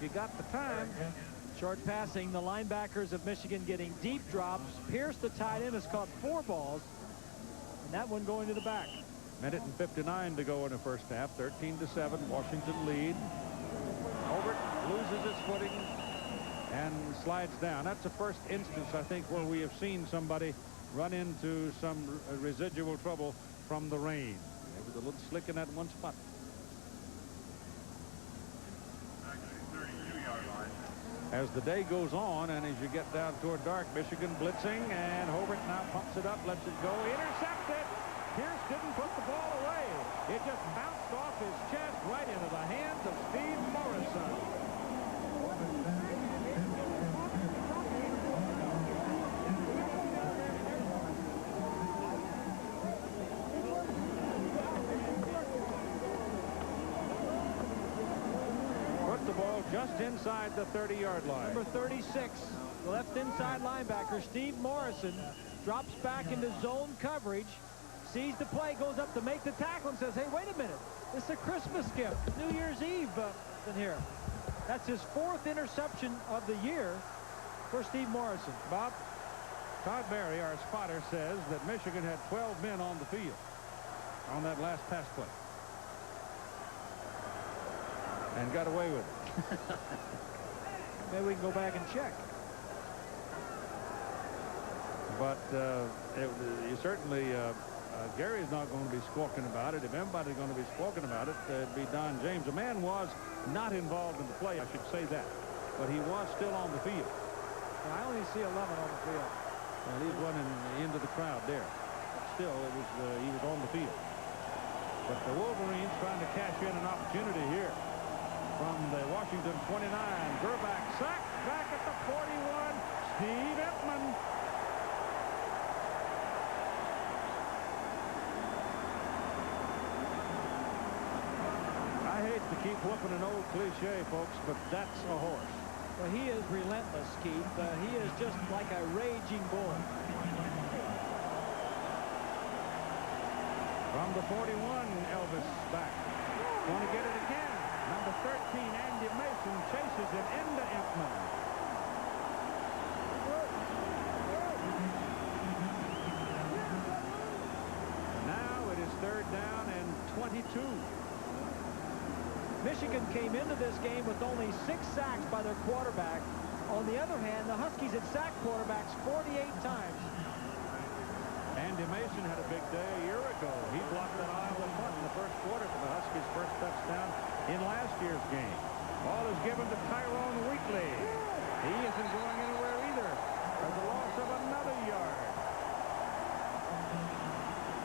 if you got the time. Short passing, the linebackers of Michigan getting deep drops. Pierce, the tight end, has caught 4 balls. And that one going to the back. Minute and 59 to go in the first half. 13-7, Washington lead. Hobert loses his footing and slides down. That's the first instance, I think, where we have seen somebody run into some residual trouble from the rain. There was a little slick in that one spot. As the day goes on and as you get down toward dark, Michigan blitzing, and Hobert now pumps it up, lets it go, intercepted. Pierce didn't put the ball away. It just bounced off his chest right into the hands of Steve Morrison. Just inside the 30-yard line. Number 36, the left inside linebacker, Steve Morrison, drops back into zone coverage, sees the play, goes up to make the tackle, and says, hey, wait a minute. This is a Christmas gift. New Year's Eve in here. That's his 4th interception of the year for Steve Morrison. Bob, Todd Berry, our spotter, says that Michigan had 12 men on the field on that last pass play. And got away with it. Maybe we can go back and check. But you certainly, Gary's not going to be squawking about it. If anybody's going to be squawking about it, it'd be Don James. The man was not involved in the play, I should say that. But he was still on the field. I only see 11 on the field. Well, he's running into the crowd there. But still, he was on the field. But the Wolverines trying to cash in an opportunity here. From the Washington 29, Gerback sacked back at the 41, Steve Emtman. I hate to keep whooping an old cliche, folks, but that's a horse. Well, he is relentless, Keith. He is just like a raging bull. From the 41, Elvis back. Going to get it again. Number 13, Andy Mason, chases him into Emtman. Now it is 3rd down and 22. Michigan came into this game with only 6 sacks by their quarterback. On the other hand, the Huskies had sacked quarterbacks 48 times. Andy Mason had a big day a year ago. He blocked that Iowa punt in the first quarter for the Huskies' first touchdown in last year's game. Ball is given to Tyrone Wheatley. He isn't going anywhere either. There's a loss of another yard.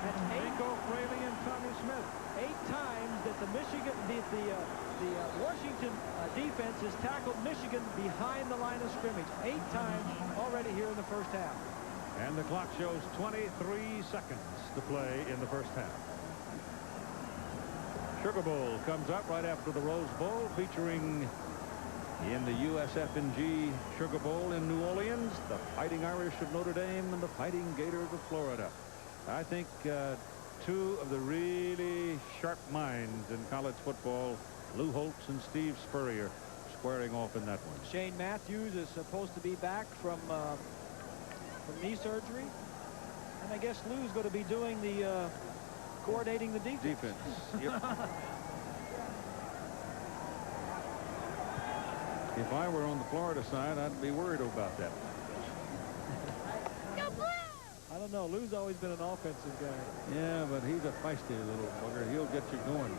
That's Rico Fraley and Tommy Smith. 8 times that the Washington defense has tackled Michigan behind the line of scrimmage. 8 times already here in the first half. And the clock shows 23 seconds to play in the first half. Sugar Bowl comes up right after the Rose Bowl, featuring in the USF&G Sugar Bowl in New Orleans, the Fighting Irish of Notre Dame and the Fighting Gators of Florida. I think 2 of the really sharp minds in college football, Lou Holtz and Steve Spurrier, squaring off in that one. Shane Matthews is supposed to be back from knee surgery, and I guess Lou's going to be doing the coordinating the defense. Yep. If I were on the Florida side, I'd be worried about that. I don't know. Lou's always been an offensive guy. Yeah, but he's a feisty little bugger. He'll get you going.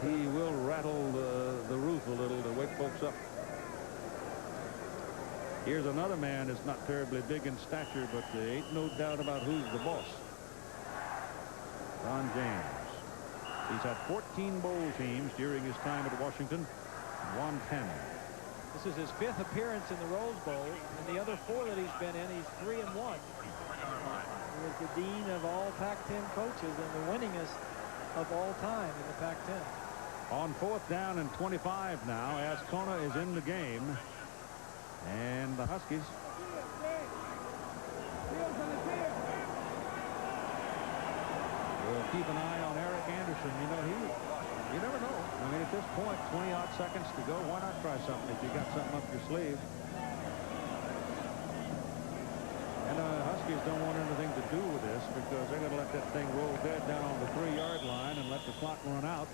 He will rattle the roof a little to wake folks up. Here's another man that's not terribly big in stature, but there ain't no doubt about who's the boss. Don James. He's had 14 bowl teams during his time at Washington. Won 10. This is his 5th appearance in the Rose Bowl, and the other 4 that he's been in, he's 3-1. He was the dean of all Pac-10 coaches and the winningest of all time in the Pac-10. On 4th down and 25 now, Ascona is in the game. And the Huskies will keep an eye on Eric Anderson. You know, you never know. I mean, at this point, 20-odd seconds to go. Why not try something if you got something up your sleeve? And Huskies don't want anything to do with this because they're going to let that thing roll dead down on the 3-yard line and let the clock run out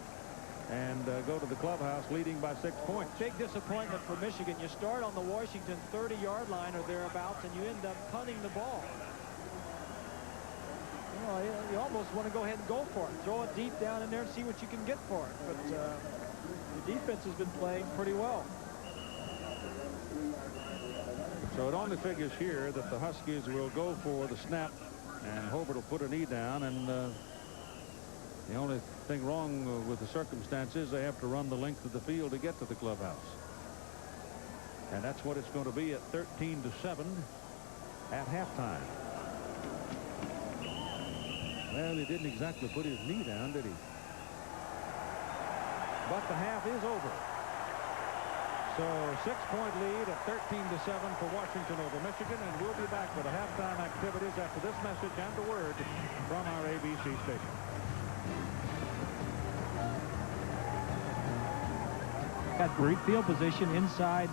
and go to the clubhouse leading by 6 points. Big disappointment for Michigan. You start on the Washington 30-yard line or thereabouts, and you end up punting the ball. You almost want to go ahead and go for it. Throw it deep down in there and see what you can get for it. But the defense has been playing pretty well. So it only figures here that the Huskies will go for the snap, and Hobert will put a knee down, and the only thing wrong with the circumstances, they have to run the length of the field to get to the clubhouse. And that's what it's going to be at 13-7 at halftime. Well, he didn't exactly put his knee down, did he? But the half is over. So 6-point lead at 13-7 for Washington over Michigan, and we'll be back with the halftime activities after this message and a word from our ABC station. Got great field position inside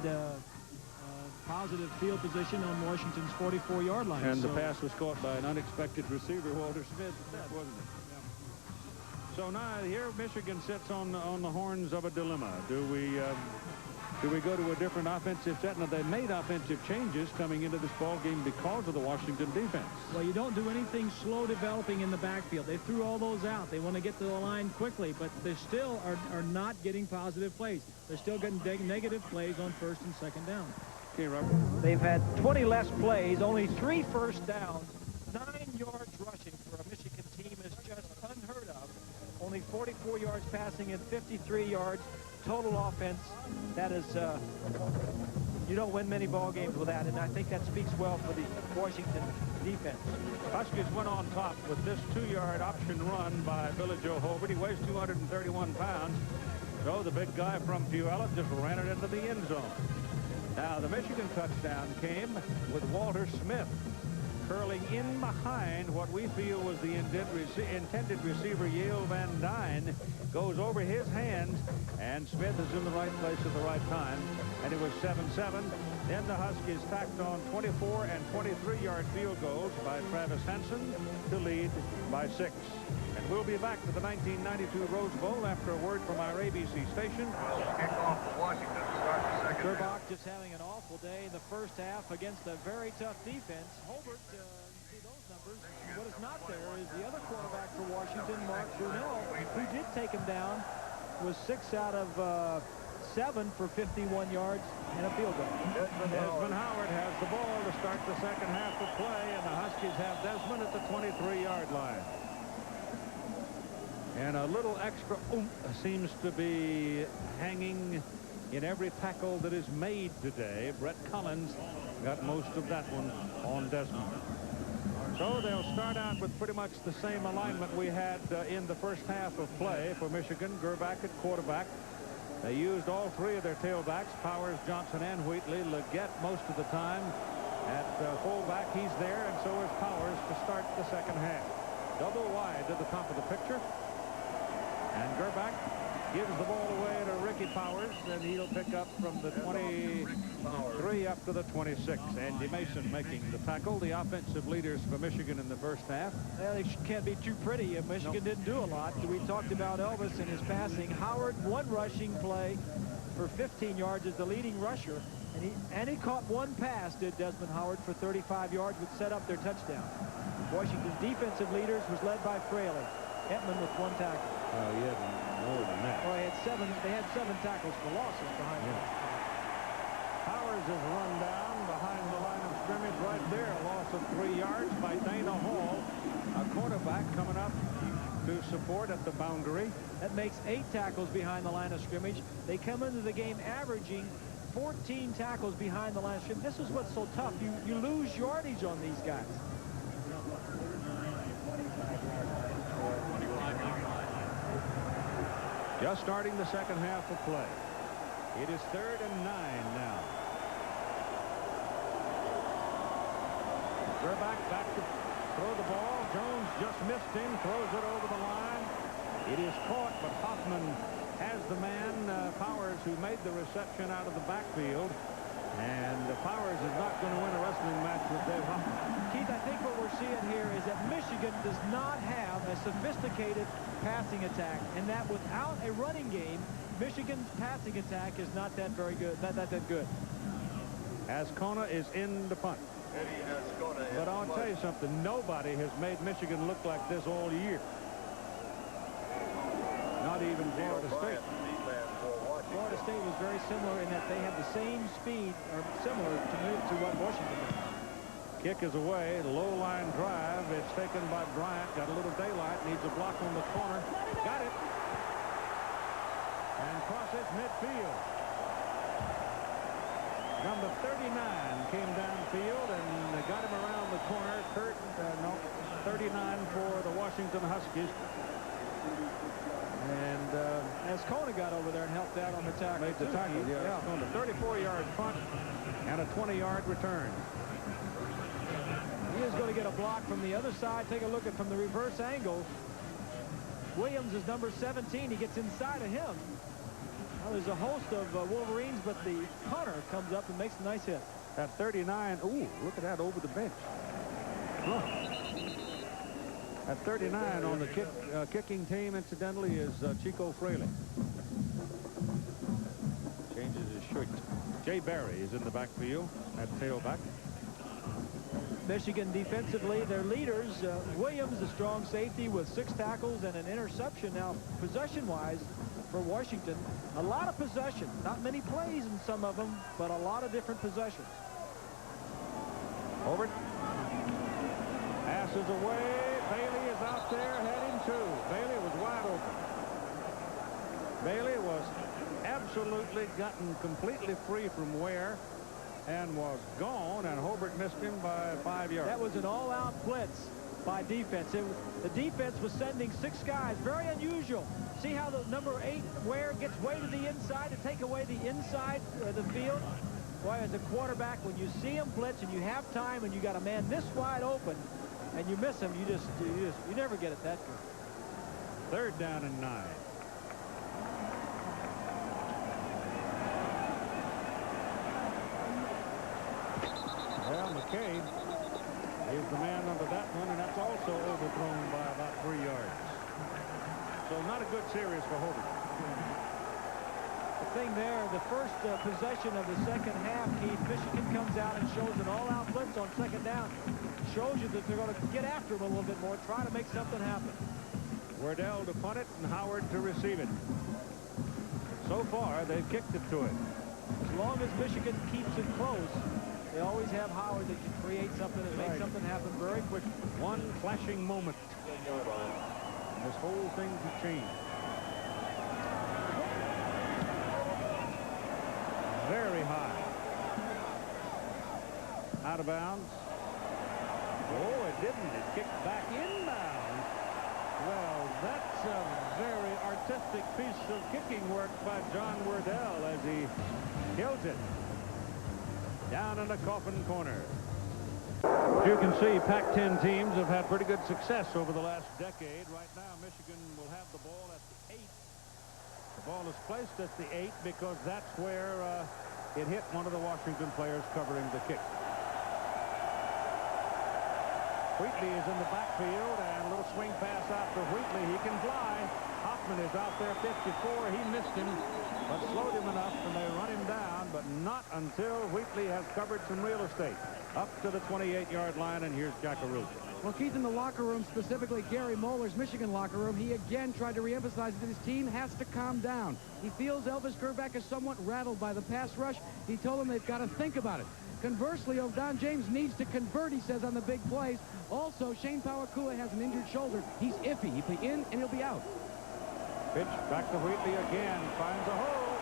positive field position on Washington's 44-yard line. And the pass was caught by an unexpected receiver, Walter Smith, wasn't it? Yeah. So now here Michigan sits on the horns of a dilemma. Do we go to a different offensive set? Now, they made offensive changes coming into this ball game because of the Washington defense. Well, you don't do anything slow developing in the backfield. They threw all those out. They want to get to the line quickly, but they still are not getting positive plays. They're still getting negative plays on first and second down. Okay, Robert. They've had 20 less plays, only 3 first downs. 9 yards rushing for a Michigan team is just unheard of. Only 44 yards passing and 53 yards total offense. That is, you don't win many ball games with that, and I think that speaks well for the Washington defense. Huskies went on top with this 2-yard option run by Billy Joe Hobert. He weighs 231 pounds. So the big guy from Puyallup just ran it into the end zone. Now the Michigan touchdown came with Walter Smith curling in behind what we feel was the intended receiver, Yale Van Dyne. Goes over his hands, and Smith is in the right place at the right time, and it was 7-7. Then the Huskies tacked on 24 and 23-yard field goals by Travis Henson to lead by 6. And we'll be back to the 1992 Rose Bowl after a word from our ABC station. Kickoff for Washington to start the second. Gerbach just having an awful day in the first half against a very tough defense. Hobert, you see those numbers. What is not there is the other quarterback for Washington, Mark Brunell, who did take him down, was 6 out of 7 for 51 yards and a field goal. Desmond Howard has the ball to start the second half of play, and the Huskies have Desmond at the 23-yard line. And a little extra oomph seems to be hanging in every tackle that is made today. Brett Collins got most of that one on Desmond. So they'll start out with pretty much the same alignment we had in the first half of play for Michigan. Gerbach at quarterback. They used all 3 of their tailbacks, Powers, Johnson, and Wheatley. Leggett most of the time at fullback. He's there, and so is Powers to start the second half. Double wide to the top of the picture. And Gerbach gives the ball away to Ricky Powers, and he'll pick up from the 23 up to the 26. Andy Mason making the tackle. The offensive leaders for Michigan in the first half. Well, they can't be too pretty. Michigan didn't do a lot. We talked about Elvis and his passing. Howard, 1 rushing play for 15 yards as the leading rusher. And he caught 1 pass, did Desmond Howard, for 35 yards, which set up their touchdown. Washington's defensive leaders was led by Fraley. Emtman with 1 tackle. Oh, he had more than that. Well, they had 7 tackles for losses behind him. Powers is run down behind the line of scrimmage right there. A loss of 3 yards by Dana Hall, a quarterback coming up to support at the boundary. That makes 8 tackles behind the line of scrimmage. They come into the game averaging 14 tackles behind the line of scrimmage. This is what's so tough. You lose yardage on these guys. Just starting the second half of play. It is 3rd and 9 now. Gerbach back to throw the ball. Jones just missed him, throws it over the line. It is caught, but Hoffman has the man, Powers, who made the reception out of the backfield. And Powers is not going to win a wrestling match with Dave Hobert. Keith, I think what we're seeing here is that Michigan does not have a sophisticated passing attack, and that without a running game, Michigan's passing attack is not that very good. Not that good. Ascona is in the punt. But I'll tell you something. Nobody has made Michigan look like this all year. Not even Florida State. Florida State was very similar in that they have the same speed, or similar to what Washington did. Kick is away. Low line drive. It's taken by Bryant. Got a little daylight. Needs a block on the corner. Got it. And crosses midfield. Number 39 came downfield and got him around the corner. 39 for the Washington Huskies. And Ascona got over there and helped out on the tackle. Made the tackle, yeah. On the 34-yard punt and a 20-yard return. He is going to get a block from the other side. Take a look at from the reverse angle. Williams is number 17. He gets inside of him. Well, there's a host of Wolverines, but the punter comes up and makes a nice hit. At 39, ooh, look at that over the bench. Look. At 39 on the kicking team, incidentally, is Chico Fraley. Changes his shirt. Jay Barry is in the backfield at tailback. Michigan defensively, their leaders, Williams, the strong safety with 6 tackles and an interception. Now, possession-wise for Washington, a lot of possession. Not many plays in some of them, but a lot of different possessions. Hobert passes away. Bailey is out there heading to. Bailey was wide open. Bailey was absolutely gotten completely free from Ware and was gone, and Hobert missed him by 5 yards. That was an all-out blitz by defense. The defense was sending 6 guys. Very unusual. See how the number 8 Ware gets way to the inside to take away the inside of the field? Boy, as a quarterback, when you see him blitz and you have time and you got a man this wide open and you miss him, you never get it that good. 3rd down and 9. Well, McKay is the man under that one, and that's also overthrown by about 3 yards. So not a good series for Hobert. The thing there, the first possession of the second half, Keith, Michigan comes out and shows an all-out blitz on 2nd down. Shows you that they're going to get after him a little bit more, try to make something happen. Wardell to punt it and Howard to receive it. So far, they've kicked it to him. As long as Michigan keeps it close, they always have Howard that can create something and make something happen very quickly. One flashing moment. This whole thing could change. Very high. Out of bounds. Oh, it didn't. It kicked back inbounds. Well, that's a very artistic piece of kicking work by John Wardell as he kills it. Down in the coffin corner. As you can see, Pac-10 teams have had pretty good success over the last decade. Right now, Michigan will have the ball at the 8. The ball is placed at the 8 because that's where it hit one of the Washington players covering the kick. Wheatley is in the backfield, and a little swing pass out to Wheatley. He can fly. Hoffman is out there, 54. He missed him, but slowed him enough, and they run him down, but not until Wheatley has covered some real estate. Up to the 28-yard line, and here's Jackaroo. Well, Keith, in the locker room, specifically Gary Moeller's Michigan locker room, he again tried to reemphasize that his team has to calm down. He feels Elvis Grbac is somewhat rattled by the pass rush. He told him they've got to think about it. Conversely, O'Don James needs to convert, he says, on the big plays. Also, Shane Pawakua has an injured shoulder. He's iffy. He'll be in, and he'll be out. Pitch back to Wheatley again. Finds a hole.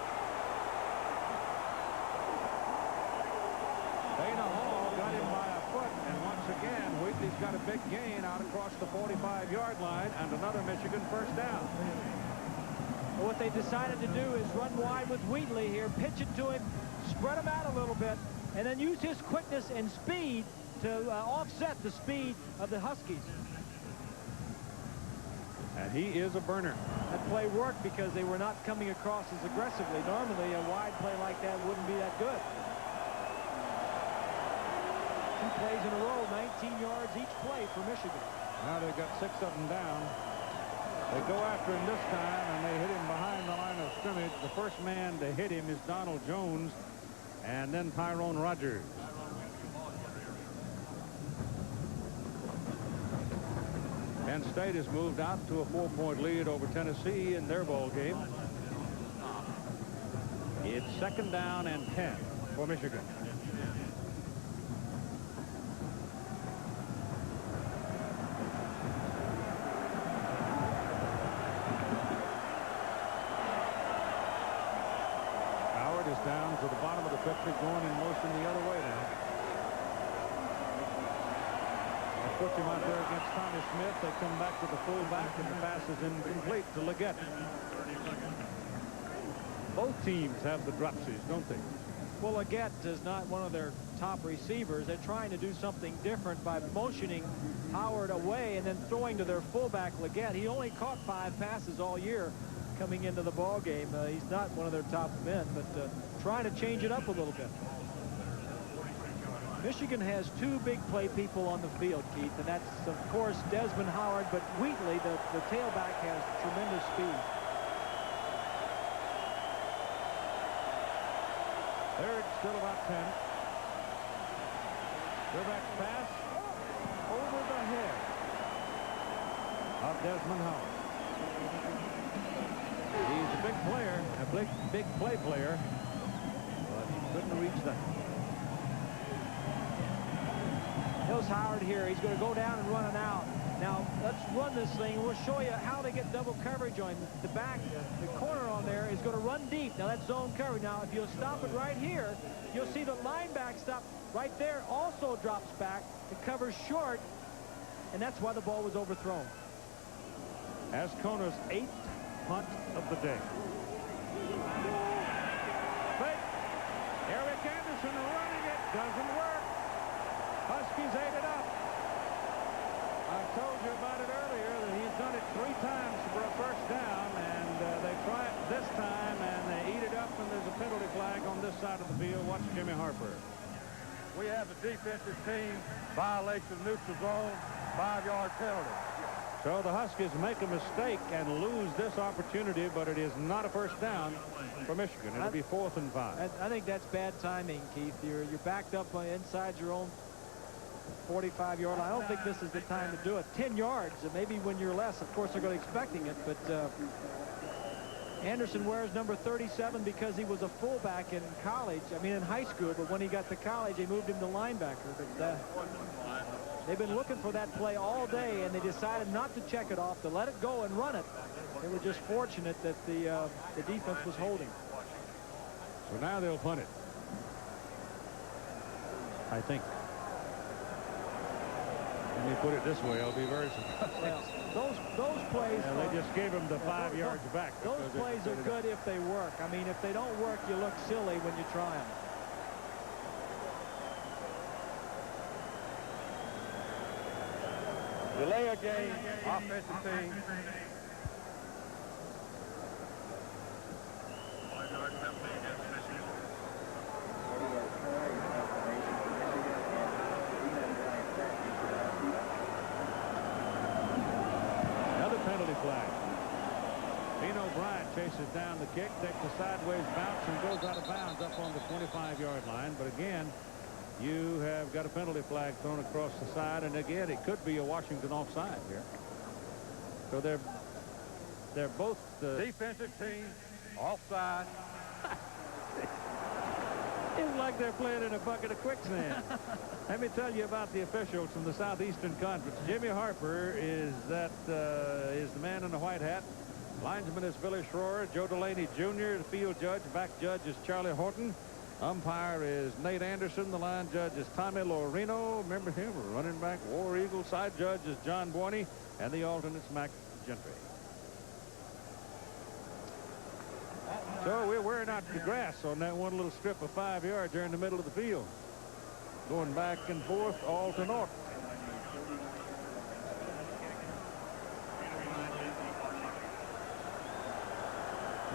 Dana Hall got him by a foot, and once again, Wheatley's got a big gain out across the 45-yard line, and another Michigan first down. Well, what they decided to do is run wide with Wheatley here, pitch it to him, spread him out a little bit, and then use his quickness and speed to offset the speed of the Huskies. And he is a burner. That play worked because they were not coming across as aggressively. Normally, a wide play like that wouldn't be that good. 2 plays in a row, 19 yards each play for Michigan. Now they've got 6 of them down. They go after him this time, and they hit him behind the line of scrimmage. The first man to hit him is Donald Jones, and then Tyrone Rogers. Penn State has moved out to a 4-point lead over Tennessee in their ball game. It's 2nd down and 10 for Michigan. Howard is down to the bottom of the picture, going in motion the other way now. Puts him out there against Tommy Smith. They come back to the fullback, and the pass is incomplete to Leggett. Both teams have the dropsies, don't they? Well, Leggett is not one of their top receivers. They're trying to do something different by motioning Howard away and then throwing to their fullback, Leggett. He only caught 5 passes all year coming into the ball game. He's not one of their top men, but trying to change it up a little bit. Michigan has 2 big play people on the field, Keith, and that's, of course, Desmond Howard, but Wheatley, the tailback, has tremendous speed. 3rd, still about 10. Quarterback's pass over the head of Desmond Howard. He's a big player, a big play player, but he couldn't reach that. Here's Howard here. He's going to go down and run it out. Now, let's run this thing. We'll show you how to get double coverage on him. The back, the corner on there is going to run deep. Now, that's zone coverage. Now, if you'll stop it right here, you'll see the linebacker stop right there also drops back. It covers short, and that's why the ball was overthrown. Ascona's 8th punt of the day. Fake. Eric Anderson running it. Doesn't work. Huskies ate it up. I told you about it earlier that he's done it 3 times for a first down, and they try it this time, and they eat it up, and there's a penalty flag on this side of the field. Watch Jimmy Harper. We have a defensive team violation of neutral zone, 5-yard penalty. So the Huskies make a mistake and lose this opportunity, but it is not a first down for Michigan. It'll be 4th and 5. I think that's bad timing, Keith. You're backed up inside your own 45-yard line. I don't think this is the time to do it. 10 yards, maybe when you're less, of course, they're going to be expecting it, but Anderson wears number 37 because he was a fullback in college, in high school, but when he got to college, they moved him to linebacker. But they've been looking for that play all day, and they decided not to check it off, to let it go and run it. They were just fortunate that the defense was holding. So now they'll punt it, I think. Let me put it this way, I'll be very surprised. Well, those plays... Yeah, they just gave him the 5 yards back. Those plays are good if they work. If they don't work, you look silly when you try them. Delay a game, offensive team. Chases down the kick, takes a sideways bounce, and goes out of bounds up on the 25-yard line. But again, you have got a penalty flag thrown across the side, and again, it could be a Washington offside here. So they're both defensive team offside. It's like they're playing in a bucket of quicksand. Let me tell you about the officials from the Southeastern Conference. Jimmy Harper is the man in the white hat. Linesman is Billy Schroer. Joe Delaney Jr. The field judge. Back judge is Charlie Horton. Umpire is Nate Anderson. The line judge is Tommy Lorino. Remember him? Running back War Eagle. Side judge is John Boyney. And the alternate's Mac Gentry. So we're wearing out the grass on that one little strip of 5 yards there in the middle of the field. Going back and forth, all to naught.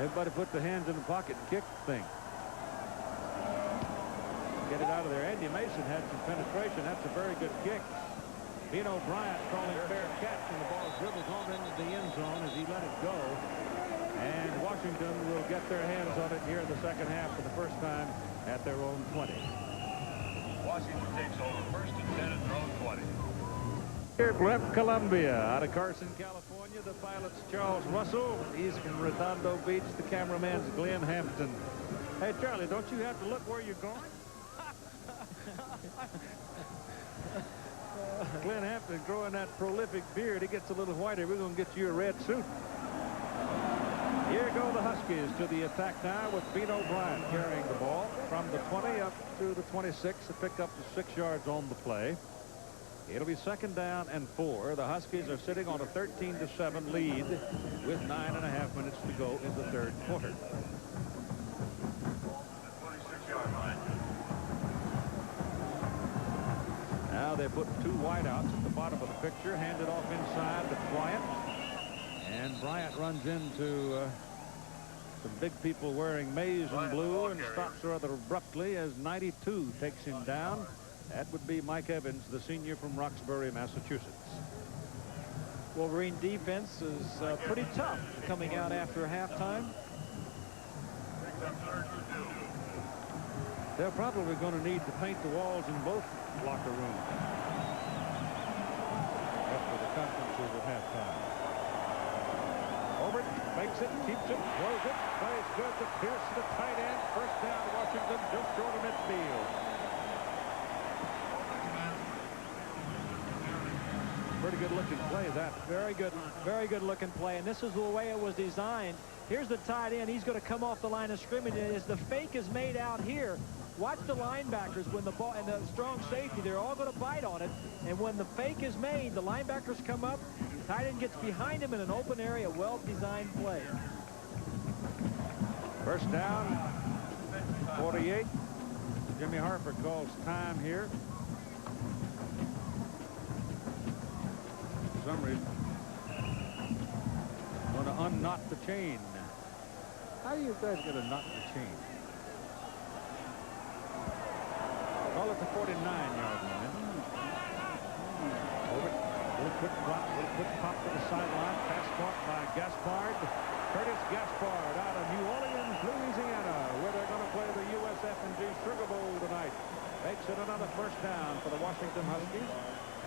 Everybody put their hands in the pocket and kick the thing. Get it out of there. Andy Mason had some penetration. That's a very good kick. Bino Bryant calling fair catch, and the ball dribbles on into the end zone as he let it go. And Washington will get their hands on it here in the second half for the first time at their own 20. Washington takes over first and 10 at their own 20. Here left Columbia out of Carson, California. The pilot's Charles Russell. He's from Redondo Beach. The cameraman's Glenn Hampton. Hey, Charlie, don't you have to look where you're going? Glenn Hampton growing that prolific beard. He gets a little whiter. We're going to get you a red suit. Here go the Huskies to the attack now with Bino Bryant carrying the ball from the 20 up to the 26. A pick up to 6 yards on the play. It'll be second down and 4. The Huskies are sitting on a 13-7 lead with 9.5 minutes to go in the third quarter. Now they put 2 wideouts at the bottom of the picture, handed off inside to Bryant. And Bryant runs into some big people wearing maize and blue and stops rather abruptly as 92 takes him down. That would be Mike Evans, the senior from Roxbury, Massachusetts. Wolverine defense is pretty tough coming out after halftime. They're probably going to need to paint the walls in both locker rooms after the conferences at halftime. Hobert makes it, keeps it, throws it, plays good to Pierce, the tight end. First down, Washington, just short of midfield. Pretty good looking play, that. Very good looking play, and this is the way it was designed. Here's the tight end. He's going to come off the line of scrimmage, and as the fake is made out here, watch the linebackers when the ball and the strong safety, they're all going to bite on it. And when the fake is made, the linebackers come up, the tight end gets behind him in an open area. Well-designed play. First down, 48. Jimmy Harper calls time here. For some reason, going to unknot the chain. How do you guys get a knot the chain? Call it the 49-yard line. Over. Little quick drop, little quick pop to the sideline. Pass caught by Gaspard. Curtis Gaspard out of New Orleans, Louisiana, where they're going to play the USF&G Sugar Bowl tonight. Makes it another first down for the Washington Huskies,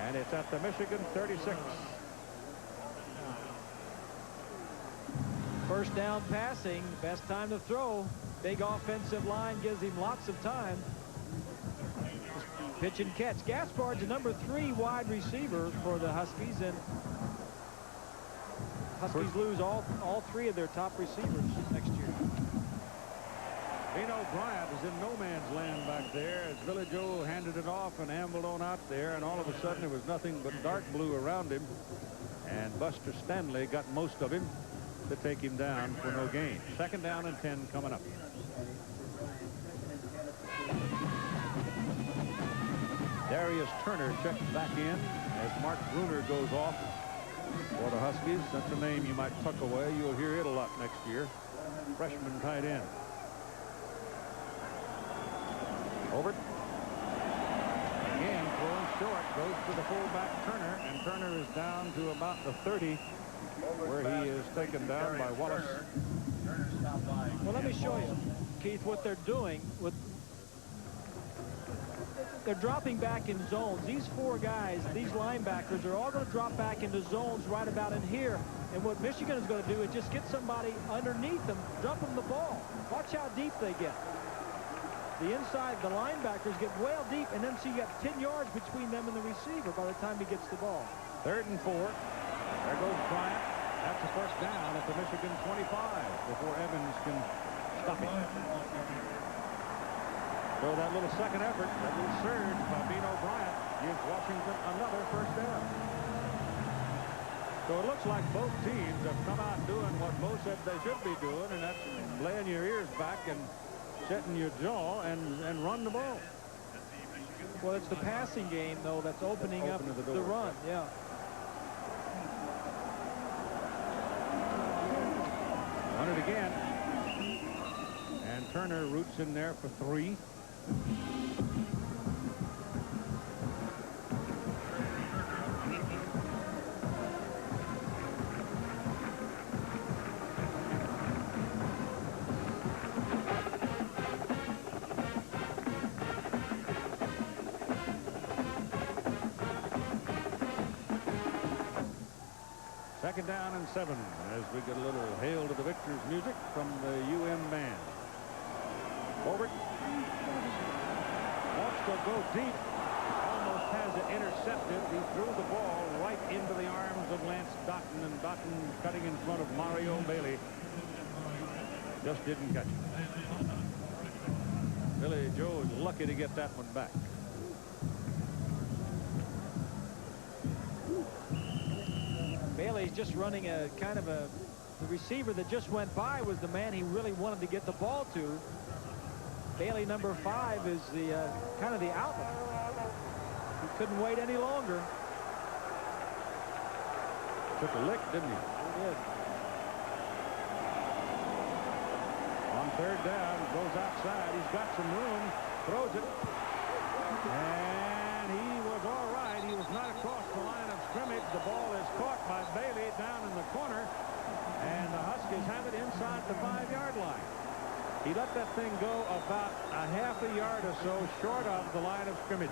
and it's at the Michigan 36. First down passing, best time to throw. Big offensive line gives him lots of time. Pitch and catch. Gaspard's the number 3 wide receiver for the Huskies, and Huskies lose all 3 of their top receivers next year. Bino Bryant is in no man's land back there as Billy Joe handed it off and ambled on out there, and all of a sudden there was nothing but dark blue around him, and Buster Stanley got most of him to take him down for no gain. Second down and 10 coming up. Darius Turner checks back in as Mark Bruner goes off for the Huskies. That's a name you might tuck away. You'll hear it a lot next year. Freshman tight end. Hobert. Again, throwing short. Goes to the fullback Turner, and Turner is down to about the 30, where he is taken down by Wallace. Well, let me show you, Keith, what they're doing with. They're dropping back in zones. These 4 guys, these linebackers, are all going to drop back into zones right about in here. And what Michigan is going to do is just get somebody underneath them, dump them the ball. Watch how deep they get. The inside, the linebackers get well deep, and then so you got 10 yards between them and the receiver by the time he gets the ball. Third and 4. There goes Bryant. That's a first down at the Michigan 25 before Evans can stop it. So that little second effort, that little surge by Bino Bryant gives Washington another first down. So it looks like both teams have come out doing what both said they should be doing, and that's laying your ears back and setting your jaw and run the ball. Well, it's the passing game, though, that's opening up the run. Yeah. Run it again. Turner roots in there for 3. Second down and 7 as we get a little hail to the victors music from the band. Hobert wants to go deep, almost has it intercepted. He threw the ball right into the arms of Lance Doughton, and Doughton cutting in front of Mario Bailey just didn't catch it. Billy Joe is lucky to get that one back. Bailey's just running a kind of the receiver that just went by was the man he really wanted to get the ball to. Bailey, number 5, is the kind of the outlet. He couldn't wait any longer. Took a lick, didn't he? He did. On third down, goes outside. He's got some room, throws it, and he was all right. He was not across the line of scrimmage. The ball is caught by Bailey down in the corner, and the Huskies have it inside the 5-yard line. He let that thing go about a half a yard or so short of the line of scrimmage.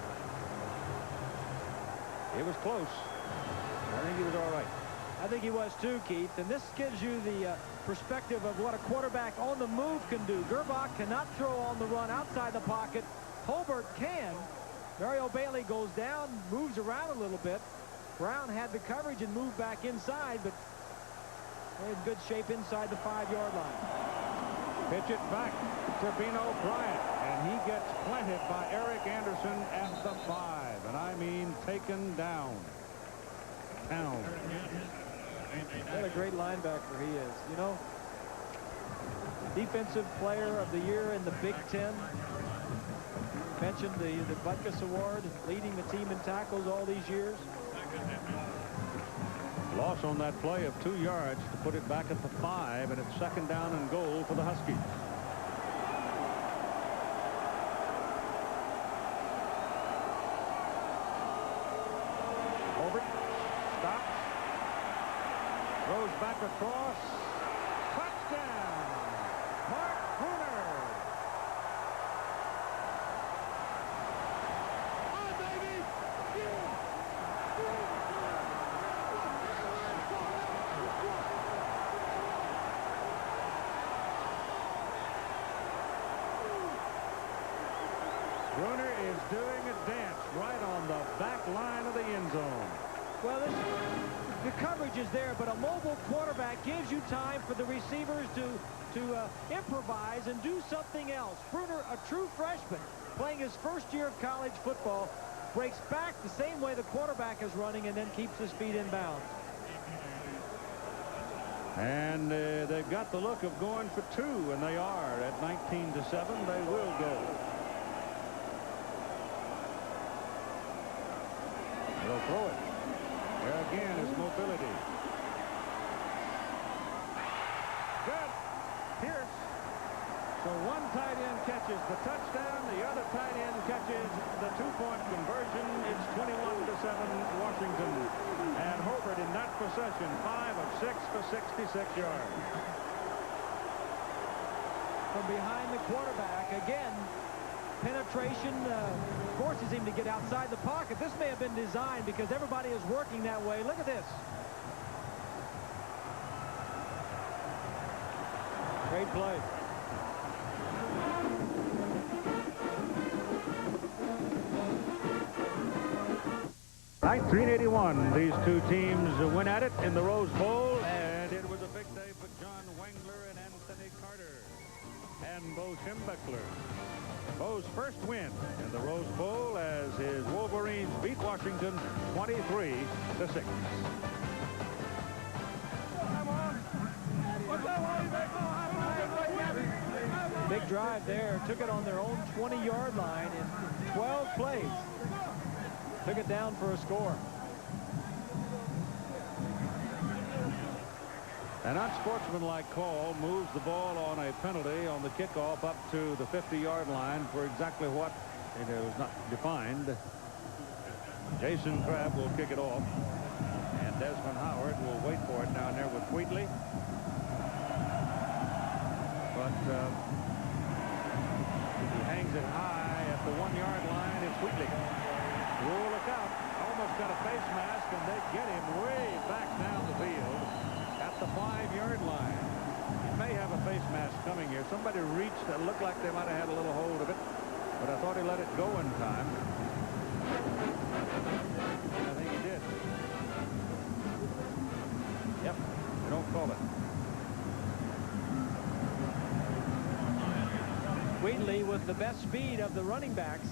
It was close. I think he was all right. I think he was too, Keith, and this gives you the perspective of what a quarterback on the move can do. Gerbach cannot throw on the run outside the pocket. Hobert can. Mario Bailey goes down, moves around a little bit. Brown had the coverage and moved back inside, but in good shape inside the 5-yard line. Pitch it back to Bino Bryant, and he gets planted by Eric Anderson at the 5, and I mean taken down. What a great linebacker he is. You know, defensive player of the year in the Big Ten. Mentioned the Butkus Award, leading the team in tackles all these years. Loss on that play of 2 yards to put it back at the 5, and it's second down and goal for the Huskies. Hobert stops, throws back across, touchdown, Mark Bruner. Bruner is doing a dance right on the back line of the end zone. Well, the coverage is there, but a mobile quarterback gives you time for the receivers to improvise and do something else. Bruner, a true freshman, playing his first year of college football, breaks back the same way the quarterback is running and then keeps his feet in bounds. And they've got the look of going for 2, and they are. At 19-7, they will go. They'll throw it. There again is mobility. Good. Pierce. So one tight end catches the touchdown. The other tight end catches the 2-point conversion. It's 21-7 Washington. And Hobert in that possession, 5 of 6 for 66 yards. From behind the quarterback, again, penetration forces him to get outside the pocket. This may have been designed because everybody is working that way. Look at this. Great play. (1981). These two teams went at it in the Rose Bowl, and it was a big day for John Wengler and Anthony Carter and Bo Schembechler. Bo's first win in the Rose Bowl as his Wolverines beat Washington 23-6. Big drive there. Took it on their own 20-yard line in 12 plays. Took it down for a score. An unsportsmanlike call moves the ball on a penalty on the kickoff up to the 50-yard line for exactly what it was not defined. Jason Crabb will kick it off, and Desmond Howard will wait for it down there with Wheatley. But he hangs it high at the 1-yard line. It's Wheatley. Oh, look out. Almost got a face mask, and they get him way back down the field at the 5-yard line. He may have a face mask coming here. Somebody reached. It looked like they might have had a little hold of it, but I thought he let it go in time. I think he did. Yep, they don't call it. Wheatley with the best speed of the running backs.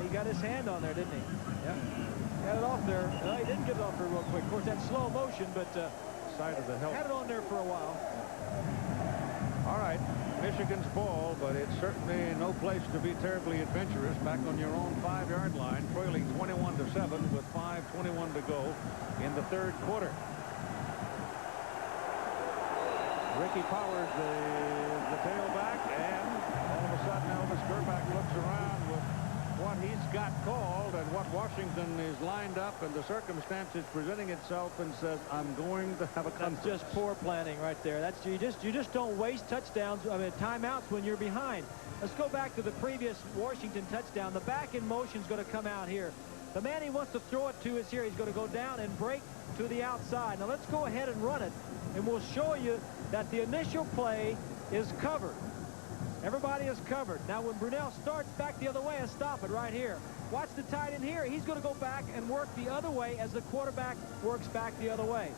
He got his hand on there, didn't he? Yeah. Got it off there. No, he didn't get it off there real quick. Of course, that's slow motion, but Side of the help. had it on there for a while. All right, Michigan's ball, but it's certainly no place to be terribly adventurous. Back on your own 5-yard line, trailing 21-7 with 5:21 to go in the third quarter. Ricky Powers, the tailback, and all of a sudden Elvis Gerback looks around with what he's got called and what Washington is lined up and the circumstances presenting itself, and says, I'm going to have a conference. That's just poor planning right there. That's you just don't waste touchdowns. I mean, timeouts when you're behind. Let's go back to the previous Washington touchdown. The back in motion is going to come out here. The man he wants to throw it to is here. He's going to go down and break to the outside. Now let's go ahead and run it, and we'll show you that the initial play is covered. Everybody is covered. Now when Brunell starts back the other way, and stop it right here. Watch the tight end here. He's going to go back and work the other way as the quarterback works back the other way.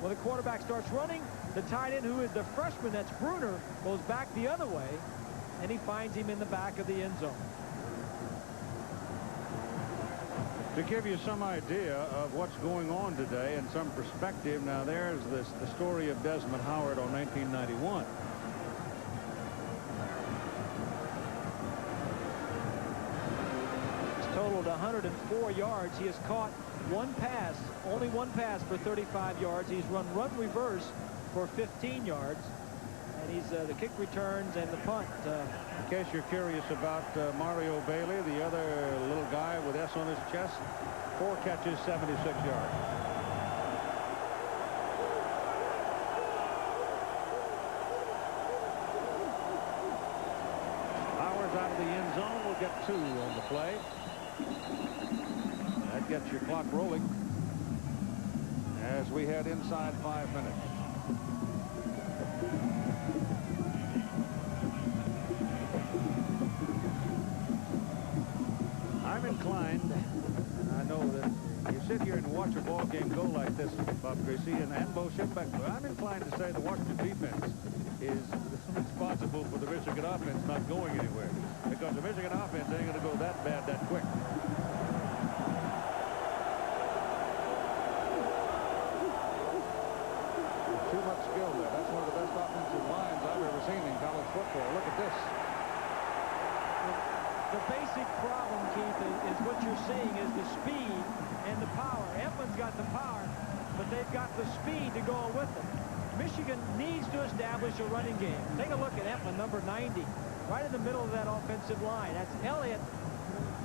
When the quarterback starts running, the tight end, who is the freshman, that's Bruner, goes back the other way, and he finds him in the back of the end zone. To give you some idea of what's going on today and some perspective, now there's the story of Desmond Howard on 1991. Totaled 104 yards. He has caught one pass, only one pass for 35 yards. He's run reverse for 15 yards. And he's the kick returns and the punt. In case you're curious about Mario Bailey, the other little guy with S on his chest, 4 catches, 76 yards. Powers out of the end zone will get 2 on the play. That gets your clock rolling as we head inside 5 minutes. I'm inclined, I know that you sit here and watch a ball game go like this, Bob Gracie and Bo Schimbeck, but I'm inclined to say the Washington defense is responsible for the Michigan offense not going anywhere, because the Michigan offense ain't going to go that bad that quick. Too much skill there. That's one of the best offensive lines I've ever seen in college football. Look at this. The basic problem, Keith, is what you're seeing is the speed and the power. Emtman's got the power, but they've got the speed to go with it. Michigan needs to establish a running game. Take a look at Emtman, number 90, right in the middle of that offensive line. That's Elliott.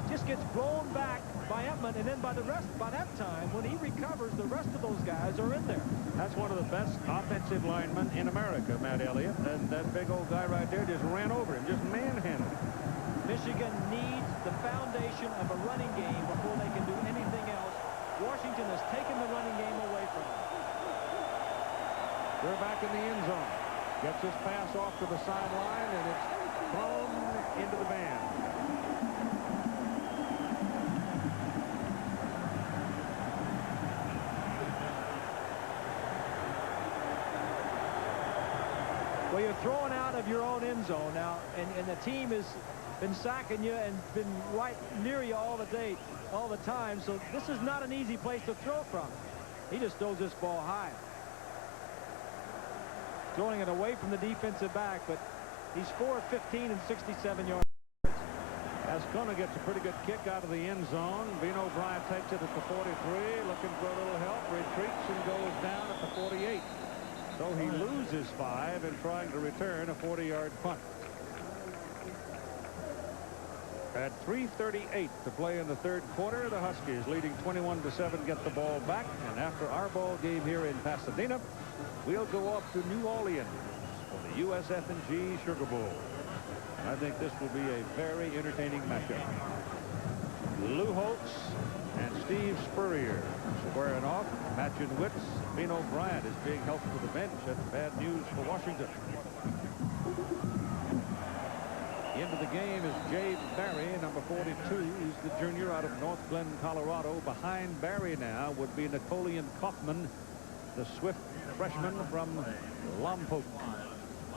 Just gets blown back by Emtman, and then by that time, when he recovers, the rest of those guys are in there. That's one of the best offensive linemen in America, Matt Elliott, and that big old guy right there just ran over him, just manhandled him. Michigan needs the foundation of a running game before they can do anything else. Washington has taken the running game away from them. They're back in the end zone. Gets his pass off to the sideline, and it's thrown into the band. Well, you're thrown out of your own end zone now, and the team has been sacking you and been right near you all the time. So this is not an easy place to throw from. He just throws this ball high, throwing it away from the defensive back, but he's 4 of 15 and 67 yards. Ascona gets a pretty good kick out of the end zone. Vino Bryant takes it at the 43, looking for a little help, retreats and goes down at the 48. So he loses 5 in trying to return a 40-yard punt. At 3:38 to play in the third quarter, the Huskies leading 21-7 get the ball back. And after our ball game here in Pasadena, we'll go off to New Orleans for the USF&G Sugar Bowl. And I think this will be a very entertaining matchup. Lou Holtz and Steve Spurrier squaring off. Matching wits. Bean O'Brien is being helped to the bench. That's bad news for Washington. Into the game is Jay Barry, number 42. He's the junior out of North Glen, Colorado. Behind Barry now would be Napoleon Kaufman, the swift freshman from Lompoc.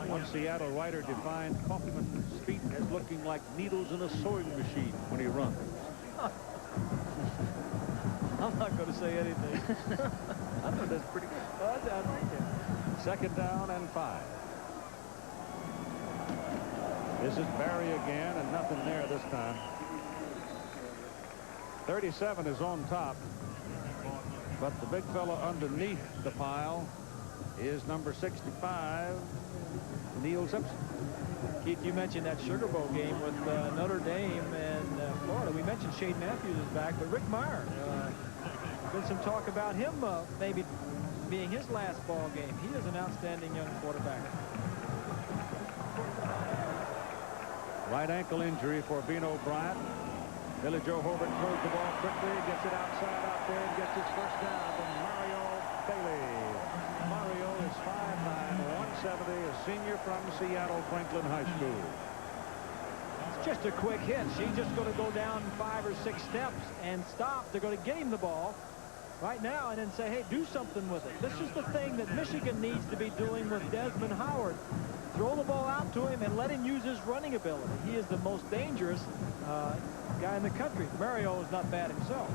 One Seattle writer defined Kaufman's feet as looking like needles in a sewing machine when he runs. I'm not going to say anything. I thought that's pretty good. I like it. Second down and 5. This is Barry again, and nothing there this time. 37 is on top, but the big fella underneath the pile is number 65, Neil Simpson. Keith, you mentioned that Sugar Bowl game with Notre Dame and Florida. We mentioned Shade Matthews is back, but Rick Meyer, been some talk about him maybe being his last ball game. He is an outstanding young quarterback. Right ankle injury for Bean O'Brien. Billy Joe Hobert throws the ball quickly, gets it outside out there, and gets his first down from Mario Bailey. Mario is 5'9", 170, a senior from Seattle Franklin High School. It's just a quick hit. She's just going to go down 5 or 6 steps and stop. They're going to get him the ball right now and then say, hey, do something with it. This is the thing that Michigan needs to be doing with Desmond Howard. Throw the ball out to him and let him use his running ability. He is the most dangerous guy in the country. Mario is not bad himself.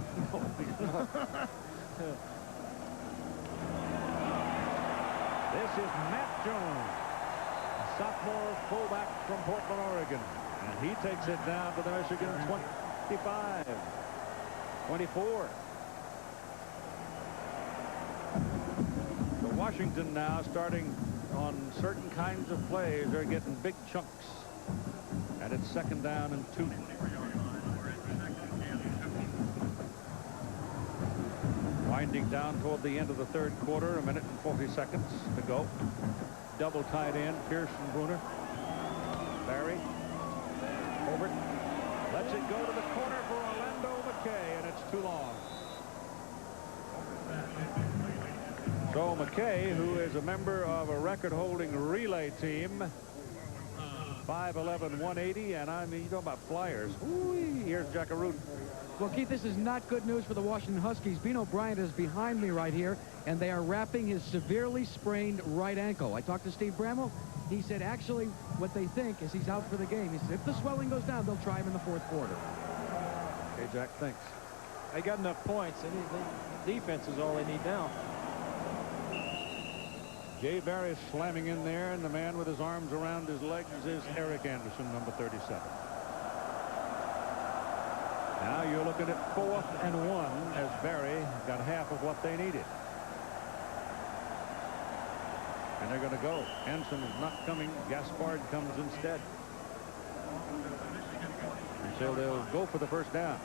This is Matt Jones, a sophomore fullback from Portland, Oregon. And he takes it down to the Michigan 25, 24. So Washington now starting on certain kinds of plays. They're getting big chunks. And it's second down and 2. Winding down toward the end of the third quarter, 1 minute and 40 seconds to go. Double tight end, Pearson Bruner. Barry. Hobert lets it go to the corner for Orlando McKay, and it's too long. So McKay, who is a member of a record-holding relay team, 5'11", 180, and I mean, you know about flyers. Ooh, here's Jackaroo. Well, Keith, this is not good news for the Washington Huskies. Bean O'Brien is behind me right here, and they are wrapping his severely sprained right ankle. I talked to Steve Bramwell. He said, actually, what they think is he's out for the game. He said, if the swelling goes down, they'll try him in the fourth quarter. Okay, Jack, thanks. They got enough points, and the defense is all they need now. Jay Barry slamming in there, and the man with his arms around his legs is Eric Anderson, number 37. Now you're looking at 4th and 1 as Barry got half of what they needed. And they're going to go. Hanson is not coming. Gaspard comes instead. And so they'll go for the first down.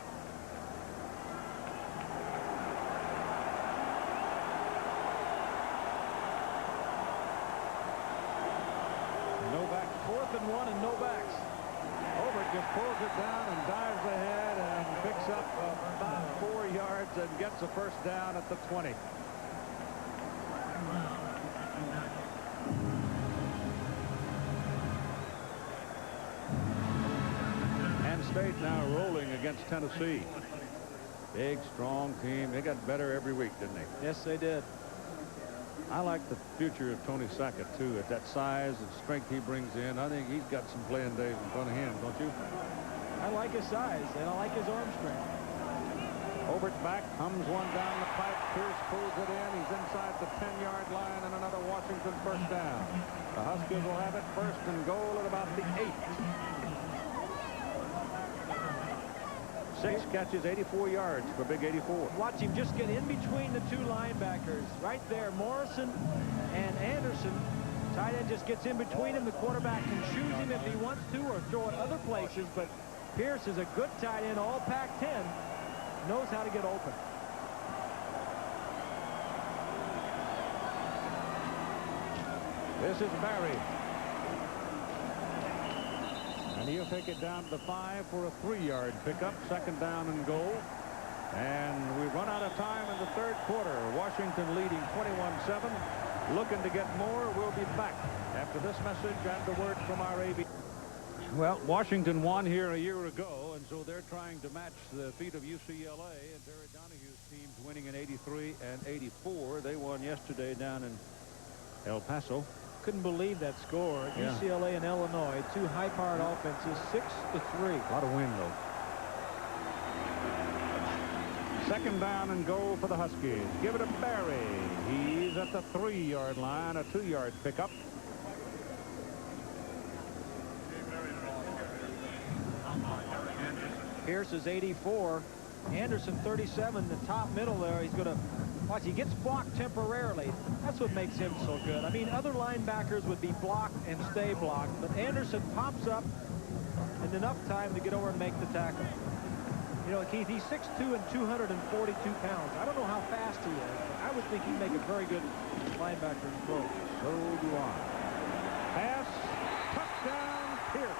No back. 4th and 1 and no backs. Hobert just pulls it down and dives ahead and picks up about 4 yards and gets a first down at the 20. Penn State now rolling against Tennessee. Big, strong team. They got better every week, didn't they? Yes, they did. I like the future of Tony Sackett, too, at that size and strength he brings in. I think he's got some playing days in front of him, don't you? I like his size, and I like his arm strength. Hobert back, hums one down the pipe. Pierce pulls it in. He's inside the 10-yard line, and another Washington first down. The Huskies will have it first and goal at about the 8. 6 catches, 84 yards for Big 84. Watch him just get in between the two linebackers. Right there, Morrison and Anderson. Tight end just gets in between them. The quarterback can choose him if he wants to or throw it other places, but Pierce is a good tight end, all Pac-10, knows how to get open. This is Barry. And he'll take it down to the 5 for a 3-yard pickup. 2nd down and goal. And we run out of time in the 3rd quarter. Washington leading 21-7. Looking to get more. We'll be back after this message and the word from our AB. Well, Washington won here a year ago, and so they're trying to match the feat of UCLA. And Terry Donahue's team's winning in 83 and 84. They won yesterday down in El Paso. Couldn't believe that score. Yeah. UCLA and Illinois, two high-powered offenses, 6-3. A lot of wind, though. 2nd down and goal for the Huskies. Give it to Barry. He's at the 3-yard line, a 2-yard pickup. Pierce is 84. Anderson 37. The top middle there. He's going to watch. He gets blocked temporarily. That's what makes him so good. I mean, other linebackers would be blocked and stay blocked, but Anderson pops up in enough time to get over and make the tackle. You know, Keith, he's 6'2" and 242 pounds. I don't know how fast he is, but I would think he'd make a very good linebacker in pro. So do I. Pass. Touchdown, Pierce.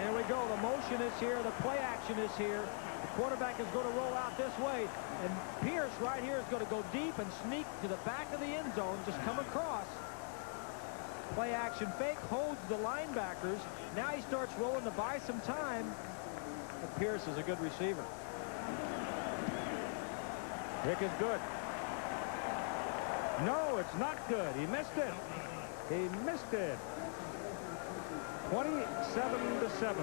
Here we go. The motion is here. The play action is here. The quarterback is going to roll out this way. And Pierce right here is going to go deep and sneak to the back of the end zone. Just come across. Play action fake. Holds the linebackers. Now he starts rolling to buy some time. But Pierce is a good receiver. Kick is good. No, it's not good. He missed it. He missed it. 27-7.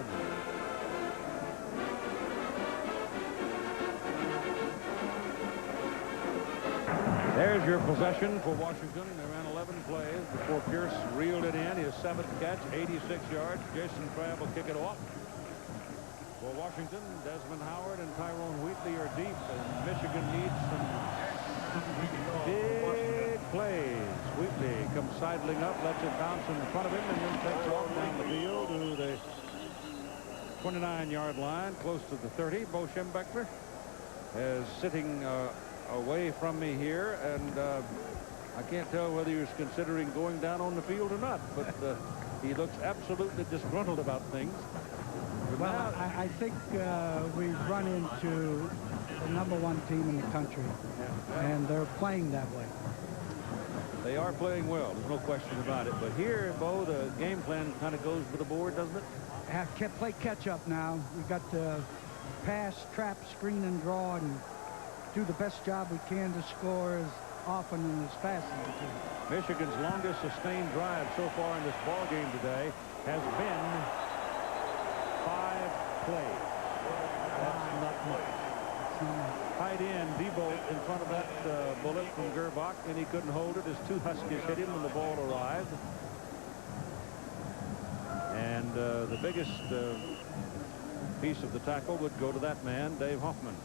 There's your possession for Washington. They ran 11 plays before Pierce reeled it in. His 7th catch, 86 yards. Jason Crabb will kick it off. For Washington, Desmond Howard and Tyrone Wheatley are deep, and Michigan needs some big plays. Wheatley comes sidling up, lets it bounce in front of him, and then takes off down the field to the 29-yard line, close to the 30. Bo Schembechler is sitting away from me here, and I can't tell whether he was considering going down on the field or not, but he looks absolutely disgruntled about things. Well, I think we've run into the #1 team in the country, and they're playing that way. They are playing well. There's no question about it. But here, Bo, the game plan kind of goes with the board, doesn't it? Have play catch up now. We've got to pass, trap, screen, and draw, and do the best job we can to score as often and as fast as we can. Michigan's longest sustained drive so far in this ball game today has been 5 plays. That's not much. Tight end, Diebold in front of that bullet from Gerbach, and he couldn't hold it as 2 Huskies hit him when the ball arrived. And the biggest piece of the tackle would go to that man, Dave Hoffman.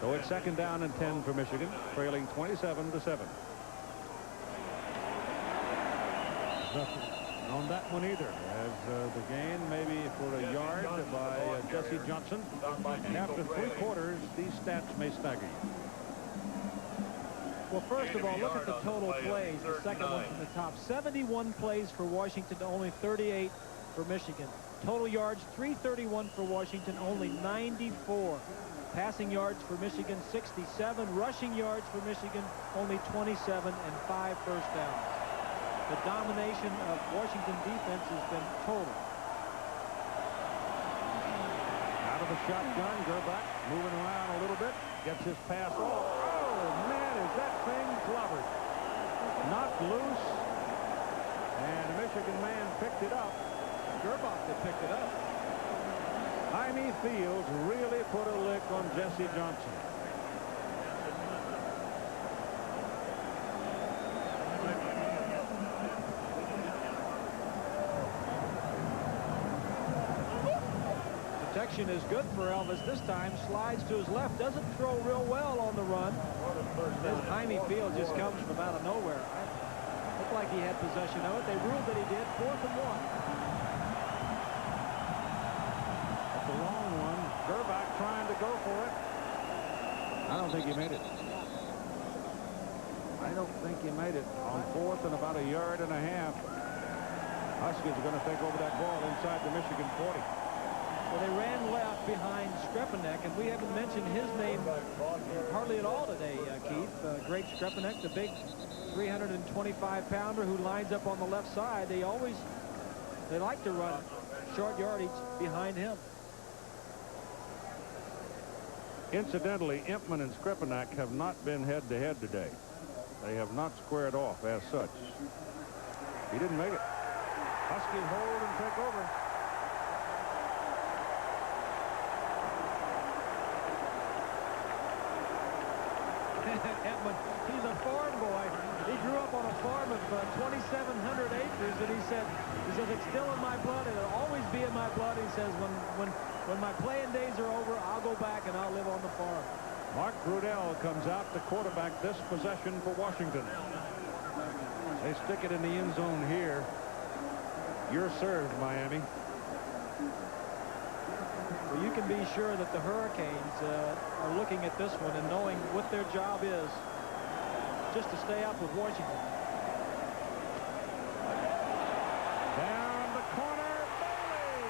So it's 2nd down and 10 for Michigan, trailing 27-7. Nothing on that one either, as the gain maybe for a yard by Jesse Johnson. And after 3 quarters, these stats may stagger you. Well, first of all, look at the total plays. The second one from the top. 71 plays for Washington to only 38 for Michigan. Total yards, 331 for Washington, only 94. Passing yards for Michigan, 67. Rushing yards for Michigan, only 27, and 5 first downs. The domination of Washington defense has been total. Out of the shotgun, Gerbach moving around a little bit, gets his pass off. Oh, man, is that thing clobbered. Knocked loose. And the Michigan picked it up. Gerbach that picked it up. Jaime Fields really put a lick on Jesse Johnson. Protection is good for Elvis this time. Slides to his left. Doesn't throw real well on the run. As Jaime Fields just comes from out of nowhere. Looked like he had possession of it. They ruled that he did. 4th and 1. That's a long one. Gerbach trying to go for it. I don't think he made it. I don't think he made it on 4th and about a yard and a half. Huskies are going to take over that ball inside the Michigan 40. Well, they ran left behind Skrepanek, and we haven't mentioned his name hardly at all today, Keith. Great Skrepanek, the big 325-pounder who lines up on the left side. They like to run short yardage behind him. Incidentally, Emtman and Skrepanek have not been head-to-head today. They have not squared off as such. He didn't make it. Huskies hold and take over. Emtman, he's a farm boy. He grew up on a farm of 2,700 acres, and he said it's still in my blood. It'll always be in my blood. He says when my playing days are over, I'll go back and I'll live on the farm. Mark Brunell comes out to quarterback this possession for Washington. They stick it in the end zone here. You're served, Miami. Well, you can be sure that the Hurricanes are looking at this one and knowing what their job is, just to stay up with Washington. Down the corner, Bailey!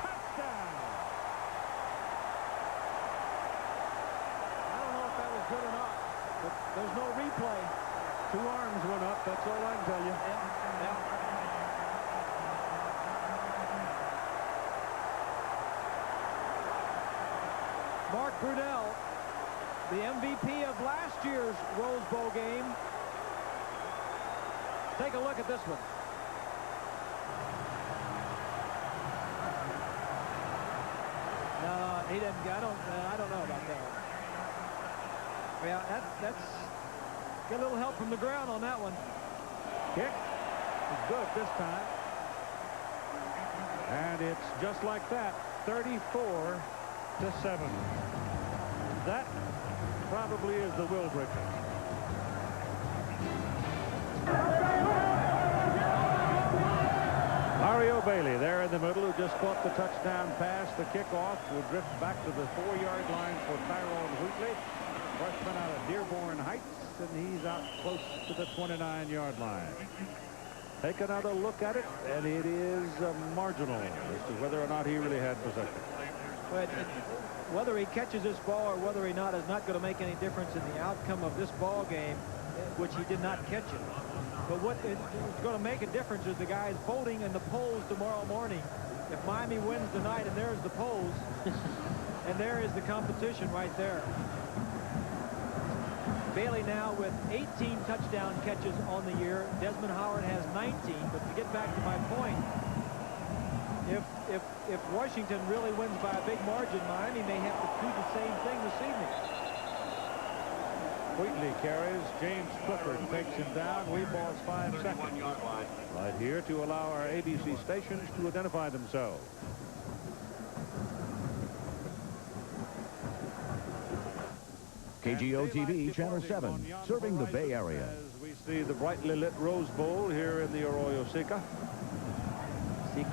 Touchdown! I don't know if that was good or not, but there's no replay. 2 arms went up, that's all I can tell you. Yeah. Mark Brunell, the MVP of last year's Rose Bowl game. Take a look at this one. No, he didn't. I don't know about that. Yeah, that's got a little help from the ground on that one. Kick is good this time. And it's just like that, 34-7. That probably is the will breaker. Mario Bailey there in the middle, who just caught the touchdown pass. The kickoff will drift back to the 4-yard line for Tyrone Wheatley. Freshman out of Dearborn Heights, and he's out close to the 29-yard line. Take another look at it, and it is marginal as to whether or not he really had possession. But whether he catches this ball or whether or not is not going to make any difference in the outcome of this ball game, which he did not catch it. But what is going to make a difference is the guys voting in the polls tomorrow morning. If Miami wins tonight, and there's the polls, and there is the competition right there. Bailey now with 18 touchdown catches on the year. Desmond Howard has 19. But to get back to my point, if Washington really wins by a big margin, Miami may have to do the same thing this evening. Wheatley carries. James Clifford takes him down. We ball's 5 seconds. Right here to allow our ABC stations to identify themselves. KGO-TV Channel 7, serving the Bay Area. As we see the brightly lit Rose Bowl here in the Arroyo Seco. In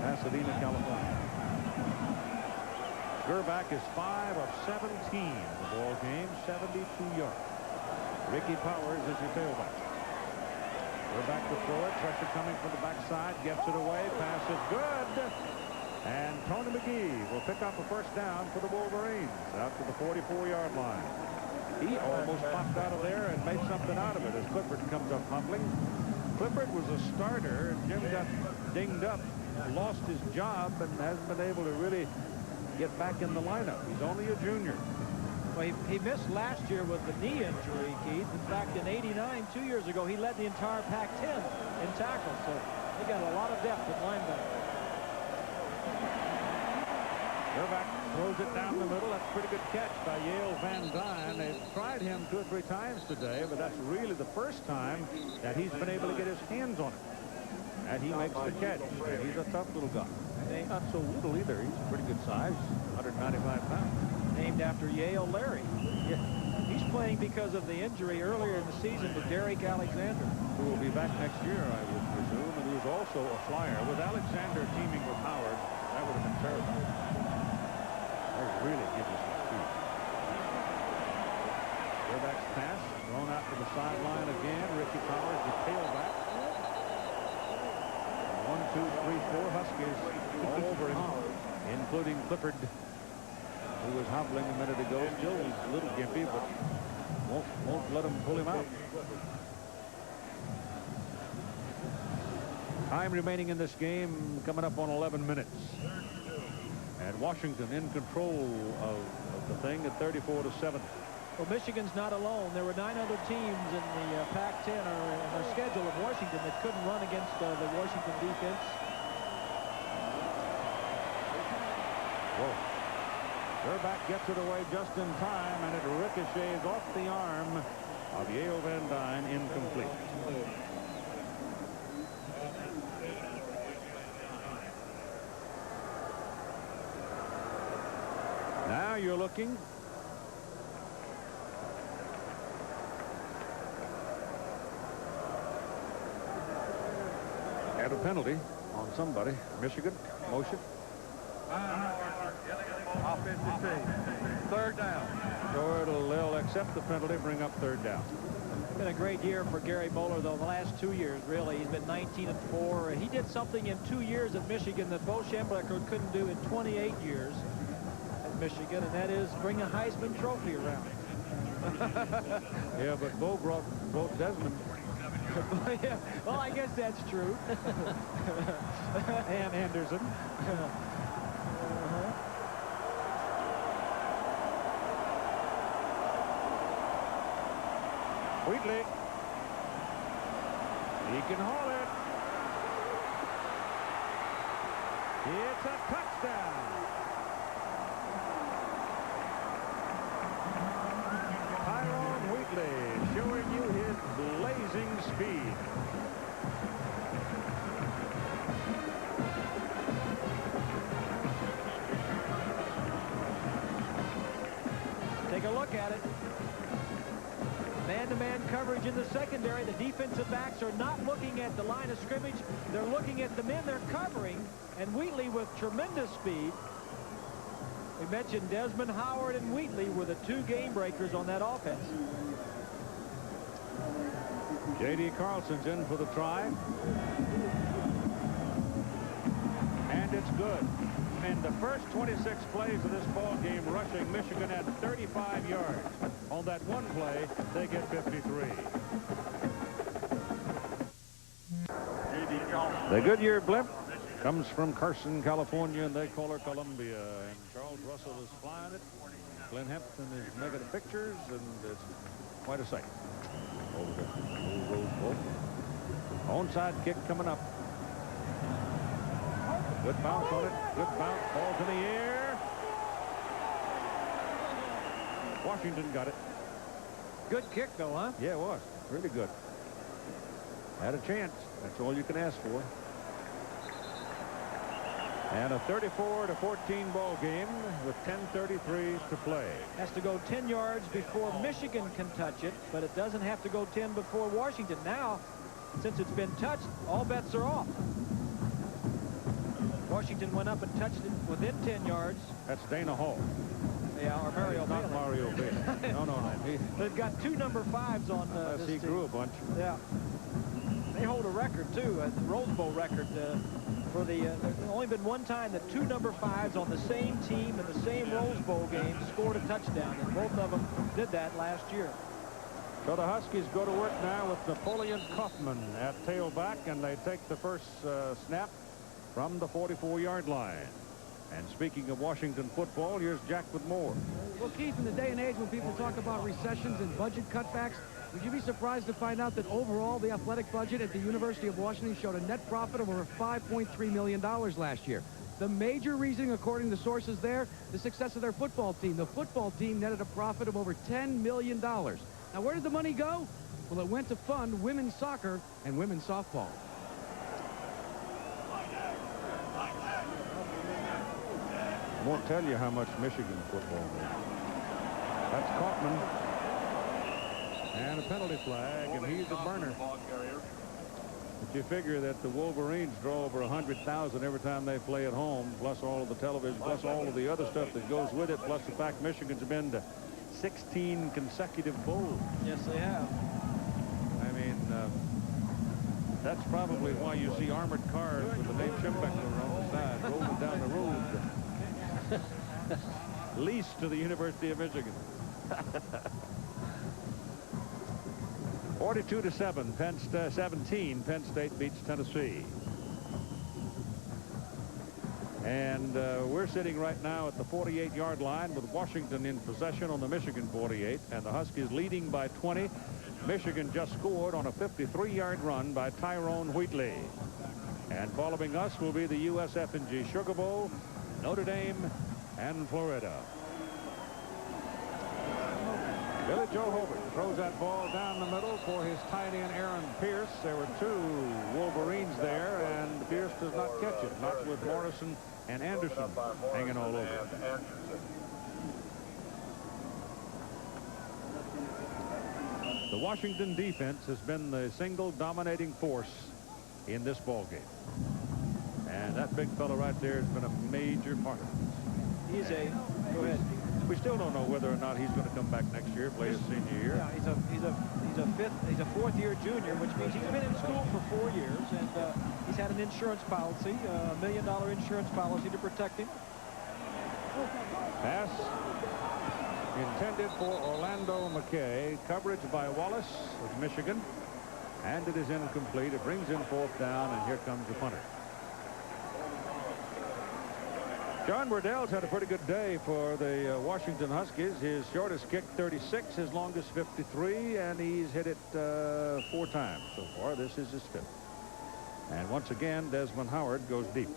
Pasadena, California. Gerbach is 5 of 17 in the ball game, 72 yards. Ricky Powers is your tailback. Gerbach to throw it, pressure coming from the backside, gets it away, pass is good. And Tony McGee will pick up a first down for the Wolverines out to the 44-yard line. He almost popped out of there and made something out of it as Clifford comes up humbling. Clifford was a starter, and Jim got dinged up, lost his job, and hasn't been able to really get back in the lineup. He's only a junior. Well, he missed last year with the knee injury, Keith. In fact, in '89, 2 years ago. He led the entire Pac-10 in tackles, so they got a lot of depth at linebacker. Gerback throws it down the middle. That's a pretty good catch by Yale Van Dyne. They've tried him 2 or 3 times today, but that's really the first time that he's been able to get his hands on it. And he makes the catch. And he's a tough little guy. He's not so little either. He's a pretty good size, 195 pounds. Named after Yale Larry. Yeah. He's playing because of the injury earlier in the season to Derek Alexander. Who will be back next year, I would presume, and who's also a flyer. With Alexander teaming with Howard, that would have been terrible. That really gives you some speed. Gerback's pass thrown out to the sideline again. Ricky Powers, the tailback. 1, 2, 3, 4 Huskies all over him, including Clifford, who was hobbling a minute ago. Still a little gimpy, but won't let him pull him out. Time remaining in this game coming up on 11 minutes. And Washington in control of the thing at 34-7. Well, Michigan's not alone. There were 9 other teams in the Pac-10 or in their schedule of Washington that couldn't run against the Washington defense. Whoa. Gerback gets it away just in time, and it ricochets off the arm of Yale Van Dyne, incomplete. Now you're looking at a penalty on somebody. Michigan, motion. Offensive team. 3rd down. So they'll accept the penalty, bring up 3rd down. It's been a great year for Gary Moeller, though, the last 2 years, really. He's been 19-4. He did something in 2 years at Michigan that Bo Schembechler couldn't do in 28 years at Michigan, and that is bring a Heisman Trophy around. Yeah, but Bo brought Desmond. Yeah, well, I guess that's true. And Henderson. Wheatley. He can haul it. It's a touchdown. Tyrone Wheatley showing you his blazing speed. Take a look at it. Man-to-man coverage in the secondary. The defensive backs are not looking at the line of scrimmage. They're looking at the men they're covering. And Wheatley with tremendous speed. We mentioned Desmond Howard and Wheatley were the 2 game breakers on that offense. J.D. Carlson's in for the try. And it's good. And the first 26 plays of this ball game rushing, Michigan had 35 yards. On that one play, they get 53. The Goodyear blimp comes from Carson, California, and they call her Columbia. And Charles Russell is flying it. Glenn Hampton is making the pictures, and it's quite a sight. Over the Rose Bowl. Onside kick coming up. Good bounce on it. Good bounce. Ball's in the air. Washington got it. Good kick, though, huh? Yeah, it was. Really good. Had a chance. That's all you can ask for. And a 34-14 ball game with 10:33 to play. Has to go 10 yards before Michigan can touch it, but it doesn't have to go 10 before Washington. Now, since it's been touched, all bets are off. Washington went up and touched it within 10 yards. That's Dana Hall. Yeah, or Mario Not Bailey. Mario Bailey. No. They've got 2 number 5s on this He team. grew a bunch. Yeah. They hold a record, too, a Rose Bowl record for the... there's only been one time that 2 number 5s on the same team in the same Rose Bowl game scored a touchdown, and both of them did that last year. So the Huskies go to work now with Napoleon Kaufman at tailback, and they take the first snap from the 44-yard line. And speaking of Washington football, here's Jack with more. Well, Keith, in the day and age when people talk about recessions and budget cutbacks, Would you be surprised to find out that overall the athletic budget at the University of Washington showed a net profit of over $5.3 million last year? The major reason, according to sources there, the success of their football team. The football team netted a profit of over $10 million. Now, where did the money go? Well, it went to fund women's soccer and women's softball. I won't tell you how much Michigan football is. That's Kaufman. And a penalty flag, and he's a burner. But you figure that the Wolverines draw over 100,000 every time they play at home, plus all of the television, plus all of the other stuff that goes with it, plus the fact Michigan's been to 16 consecutive bowls. Yes, they have. I mean, that's probably why you see armored cars with the name Schembeckler on the side rolling down the road. Leased to the University of Michigan. 42-7, 17. Penn State beats Tennessee. And we're sitting right now at the 48-yard line with Washington in possession on the Michigan 48, and the Huskies leading by 20. Michigan just scored on a 53-yard run by Tyrone Wheatley. And following us will be the USF&G Sugar Bowl, Notre Dame, and Florida. Billy Joe Hobert throws that ball down the middle for his tight end Aaron Pierce. There were two Wolverines there, and Pierce does not catch it. Not with Morrison and Anderson hanging all over. The Washington defense has been the single dominating force in this ball game. And that big fella right there has been a major part of it. He's a... Go ahead. We still don't know whether or not he's going to come back next year, play his senior year. Yeah, he's a fourth-year junior, which means he's been in school for 4 years, and he's had an insurance policy, $1 million insurance policy to protect him. Pass intended for Orlando McKay. Coverage by Wallace of Michigan, and it is incomplete. It brings in 4th down, and here comes the punter. John Wardell's had a pretty good day for the Washington Huskies. His shortest kick 36, his longest 53, and he's hit it 4 times so far. This is his 5th. And once again, Desmond Howard goes deep.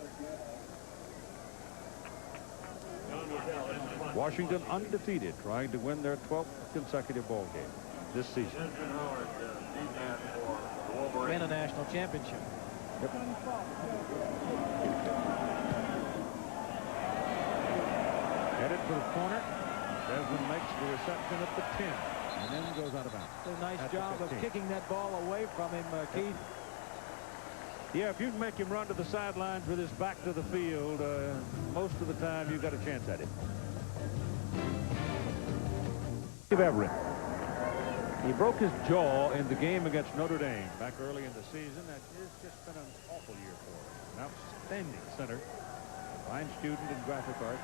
Washington undefeated, trying to win their 12th consecutive ball game this season. Win a national championship. Yep. Headed for the corner. Desmond makes the reception at the 10 and then goes out of bounds. A nice job of kicking that ball away from him, Keith. Yeah, if you can make him run to the sidelines with his back to the field, most of the time you've got a chance at it. Steve Everett. He broke his jaw in the game against Notre Dame back early in the season. That has just been an awful year for him. An outstanding center. Fine student in graphic arts.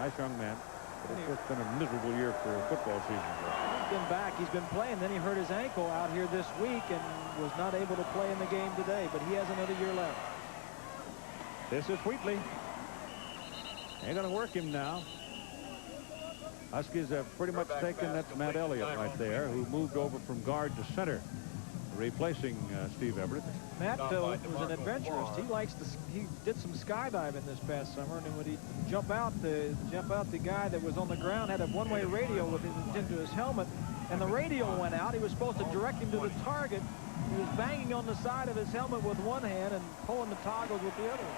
Nice young man. But it's just been a miserable year for a football season. He's been back. He's been playing. Then he hurt his ankle out here this week and was not able to play in the game today. But he has another year left. This is Wheatley. They're going to work him now. Huskies have pretty much taken, that's Matt Elliott right there, who moved over from guard to center, replacing Steve Everett. Matt was an adventurist. He did some skydiving this past summer, and when he jump out, the guy that was on the ground had a one-way radio with his into his helmet, and the radio went out. He was supposed to direct him to the target. He was banging on the side of his helmet with one hand and pulling the toggles with the other.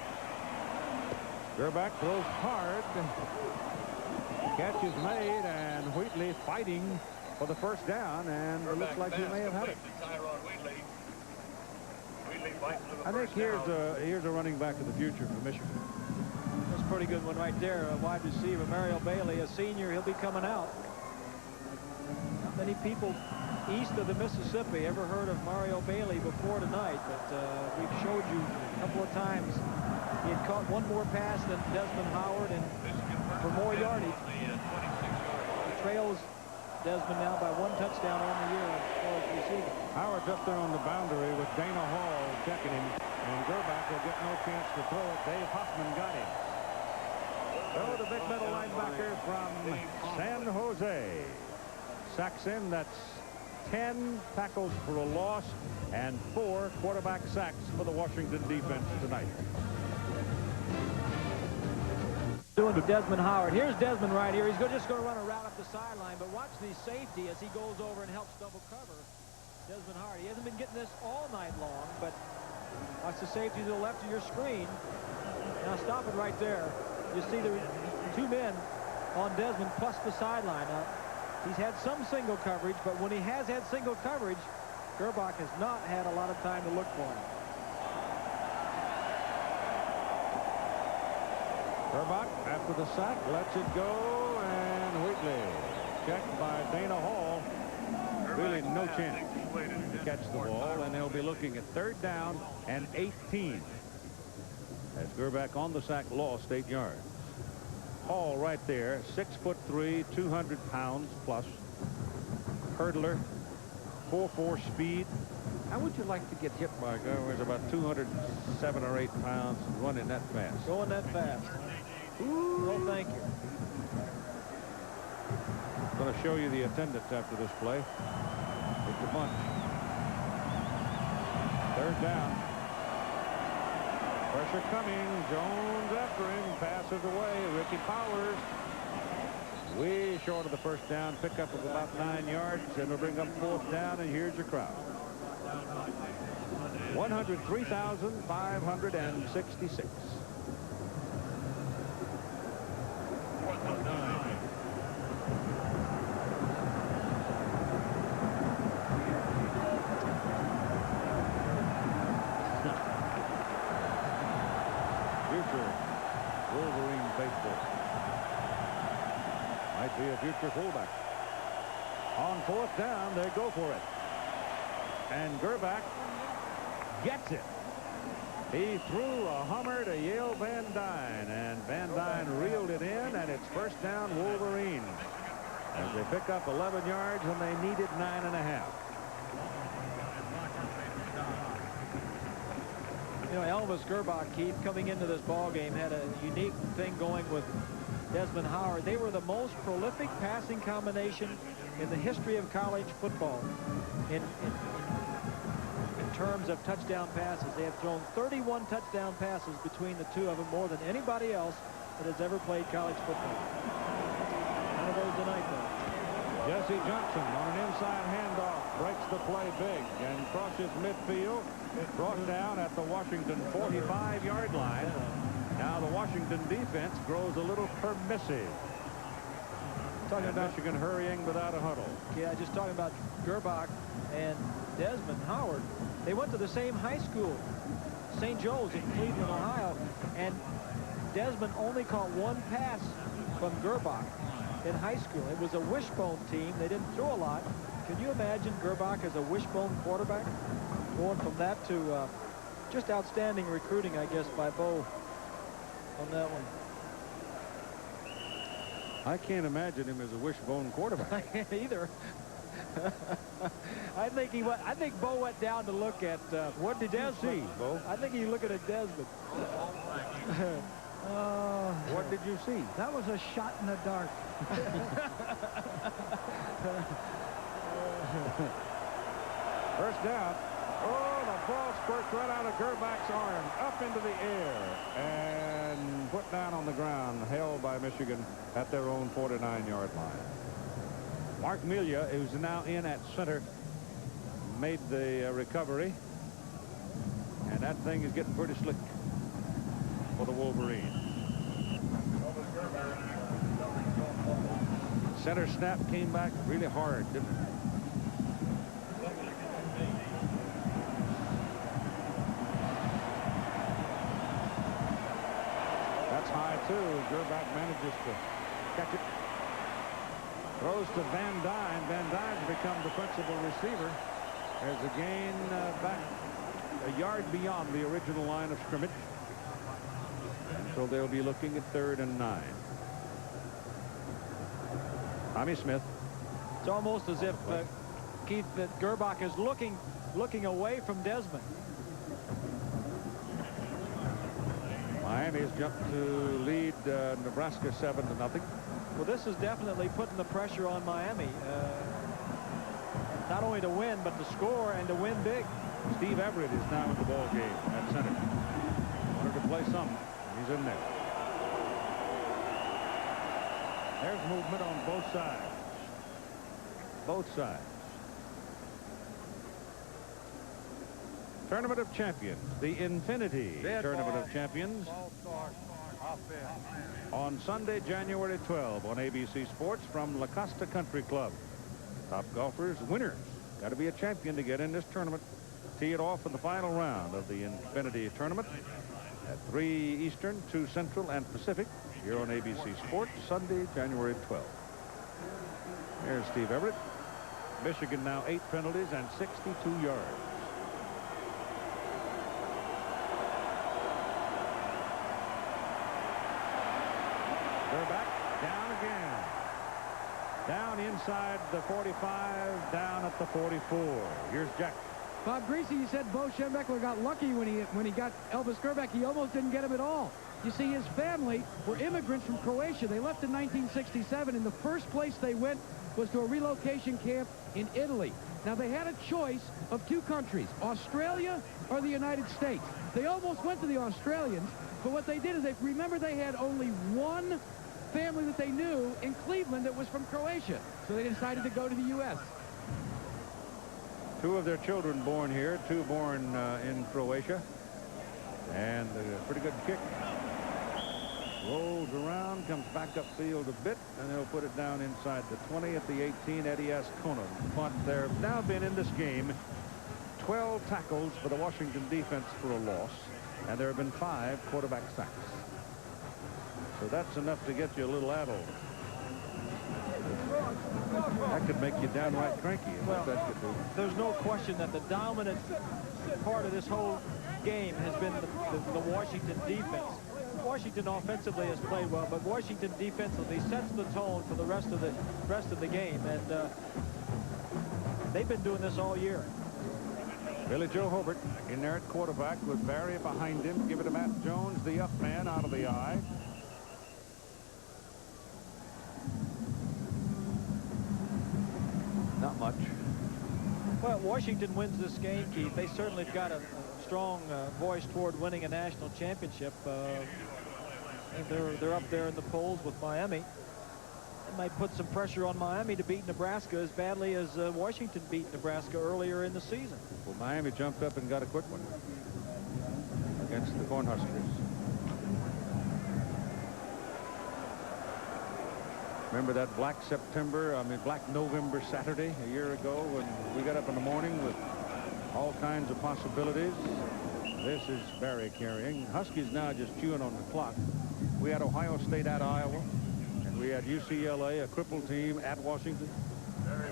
Gerback throws hard. Catch is made, and Wheatley fighting for the first down, and it looks like he may have had it. I think here's a running back of the future for Michigan. That's a pretty good one right there. A wide receiver, Mario Bailey, a senior. He'll be coming out. Not many people east of the Mississippi ever heard of Mario Bailey before tonight, but we've showed you a couple of times. He had caught one more pass than Desmond Howard, and for more yardage. Trails Desmond now by 1 touchdown on the year as far as receiving. Howard's up there on the boundary with Dana Hall checking him, and Gerback will get no chance to throw it. Dave Hoffman got him. So the big middle linebacker from San Jose sacks in. That's 10 tackles for a loss and 4 quarterback sacks for the Washington defense tonight. Doing to Desmond Howard. Here's Desmond right here. He's just going to run a route up the sideline, but watch the safety as he goes over and helps double cover Desmond Howard. He hasn't been getting this all night long, but watch the safety to the left of your screen. Now stop it right there. You see the 2 men on Desmond plus the sideline. Now, he's had some single coverage, but when he has had single coverage, Gerbach has not had a lot of time to look for him. Gerbach, after the sack, lets it go, and Wheatley checked by Dana Hall. Really no chance to catch the ball, and they'll be looking at 3rd down and 18. As Gerbach on the sack lost 8 yards. Hall right there, 6'3", 200 pounds plus. Hurdler, 4.4 speed. How would you like to get hit by a guy who weighs about 207 or 8 pounds running that fast? Going that fast. Ooh, no, thank you. I'm going to show you the attendance after this play. It's a bunch. 3rd down. Pressure coming. Jones after him. Passes away. Ricky Powers. Way short of the 1st down. Pickup of about 9 yards. And we'll bring up 4th down. And here's your crowd. 103,566. Wolverine faithful. Might be a future fullback. On 4th down, they go for it. And Gerbach gets it. He threw a hummer to Yale Van Dyne, and Van Dyne reeled it in, and it's 1st down Wolverine. As they pick up 11 yards when they needed 9.5. You know, Elvis Gerbach, Keith, coming into this ball game, had a unique thing going with Desmond Howard. They were the most prolific passing combination in the history of college football in terms of touchdown passes. They have thrown 31 touchdown passes between the 2 of them, more than anybody else that has ever played college football. One of those tonight, though. Jesse Johnson on an inside handoff breaks the play big and crosses midfield. Brought down at the Washington 45-yard line. Now the Washington defense grows a little permissive. Talking about Michigan hurrying without a huddle. Yeah, just talking about Gerbach and Desmond Howard. They went to the same high school, St. Joe's in Cleveland, Ohio, and Desmond only caught 1 pass from Gerbach in high school. It was a wishbone team. They didn't throw a lot. Can you imagine Gerbach as a wishbone quarterback? Going from that to just outstanding recruiting, I guess, by Bo on that one. I can't imagine him as a wishbone quarterback. I can't either. I think Bo went down to look at what did you see, Bo? I think he's looking at Desmond. What did you see? That was a shot in the dark. First down. Oh, the ball spurts right out of Gerbach's arm, up into the air, and put down on the ground, held by Michigan at their own 49-yard line. Mark Melia, who's now in at center, made the recovery, and that thing is getting pretty slick for the Wolverines. Center snap came back really hard, didn't it? High too. Gerbach manages to catch it. Throws to Van Dyne. Van Dyne's become the principal receiver. There's a gain back a yard beyond the original line of scrimmage. And so they'll be looking at 3rd and 9. Tommy Smith. It's almost as if Keith, that Gerbach is looking away from Desmond. Miami's jumped to lead Nebraska 7-0. Well, this is definitely putting the pressure on Miami. not only to win, but to score and to win big. Steve Everett is now in the ball game at center. Wanted to play some. He's in there. There's movement on both sides. Both sides. Tournament of Champions, the Infinity Tournament of Champions. On Sunday, January 12 on ABC Sports from La Costa Country Club. Top golfers, winners. Got to be a champion to get in this tournament. Tee it off in the final round of the Infinity Tournament at 3 Eastern, 2 Central, and Pacific here on ABC Sports, Sunday, January 12. Here's Steve Everett. Michigan now 8 penalties and 62 yards. They're back, down again. Down inside the 45, down at the 44. Here's Jack. Bob Greasy, you said Bo Schembechler got lucky when he got Elvis Grbac. He almost didn't get him at all. You see, his family were immigrants from Croatia. They left in 1967, and the first place they went was to a relocation camp in Italy. Now, they had a choice of 2 countries, Australia or the United States. They almost went to the Australians, but what they did is they had only one family that they knew in Cleveland that was from Croatia. So they decided to go to the U.S. 2 of their children born here, 2 born in Croatia. And a pretty good kick. Rolls around, comes back upfield a bit, and they'll put it down inside the 20 at the 18. Eddie Ascona. But there have now been in this game 12 tackles for the Washington defense for a loss, and there have been 5 quarterback sacks. So that's enough to get you a little addled. That could make you downright cranky. Well, that could do. There's no question that the dominant part of this whole game has been the Washington defense. Washington offensively has played well, but Washington defensively sets the tone for the rest of the game, and they've been doing this all year. Billy Joe Hobert in there at quarterback with Barry behind him. Give it to Matt Jones, the up man, out of the eye. Not much. Well, Washington wins this game, Keith. They certainly have got a strong voice toward winning a national championship. And they're up there in the polls with Miami. It might put some pressure on Miami to beat Nebraska as badly as Washington beat Nebraska earlier in the season. Well, Miami jumped up and got a quick one against the Cornhuskers. Remember that black November Saturday a year ago when we got up in the morning with all kinds of possibilities? This is Barry carrying. Huskies now just chewing on the clock. We had Ohio State at Iowa, and we had UCLA, a crippled team, at Washington.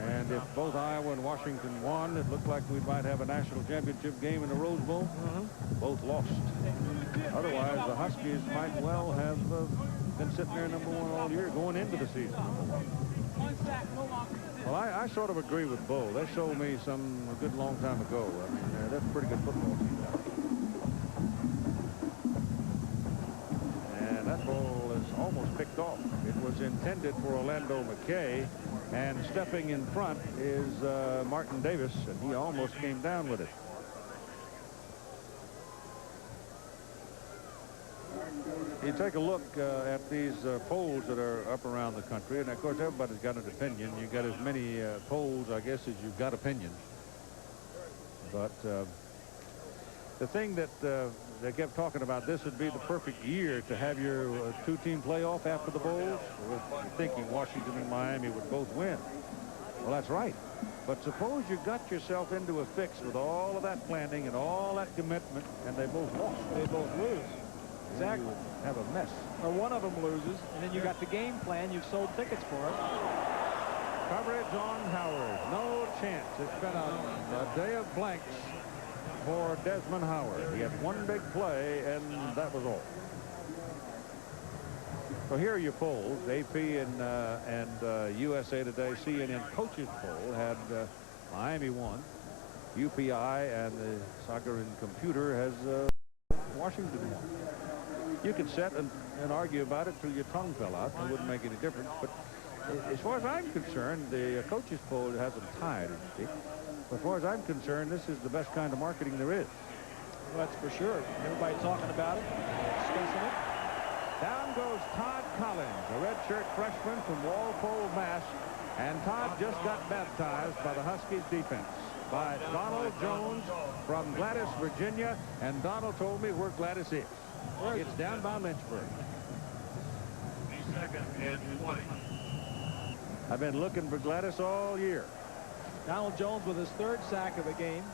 And if both Iowa and Washington won, it looked like we might have a national championship game in the Rose Bowl. Both lost. Otherwise, the Huskies might well have been sitting there #1 all year going into the season. Well, I sort of agree with Bo. They showed me a good long time ago. I mean, that's a pretty good football team. And that ball is almost picked off. It was intended for Orlando McKay, and stepping in front is Martin Davis, and he almost came down with it. You take a look at these polls that are up around the country, and of course everybody's got an opinion. You've got as many polls, I guess, as you've got opinions. But the thing that they kept talking about, this would be the perfect year to have your 2-team playoff after the bowls. We're thinking Washington and Miami would both win. Well, that's right. But suppose you got yourself into a fix with all of that planning and all that commitment, and they both lost. They both lose. Exactly. Have a mess. Or one of them loses, and then you got the game plan. You've sold tickets for it. Coverage on Howard. No chance. It's been a day of blanks for Desmond Howard. He had one big play, and that was all. So here are your polls. AP and USA Today, CNN coaches poll had Miami won. UPI and the Soccer and Computer has Washington won. You could sit and argue about it till your tongue fell out. It wouldn't make any difference. But as far as I'm concerned, the coaches poll hasn't tied. As far as I'm concerned, this is the best kind of marketing there is. Well, that's for sure. Everybody talking about it, discussing it. Down goes Todd Collins, a redshirt freshman from Walpole, Mass. And Todd just got baptized by the Huskies defense by Donald Jones from Gladys, Virginia. And Donald told me where Gladys is. It's down by Lynchburg. Second and 20. I've been looking for Gladys all year. Donald Jones with his 3rd sack of the game.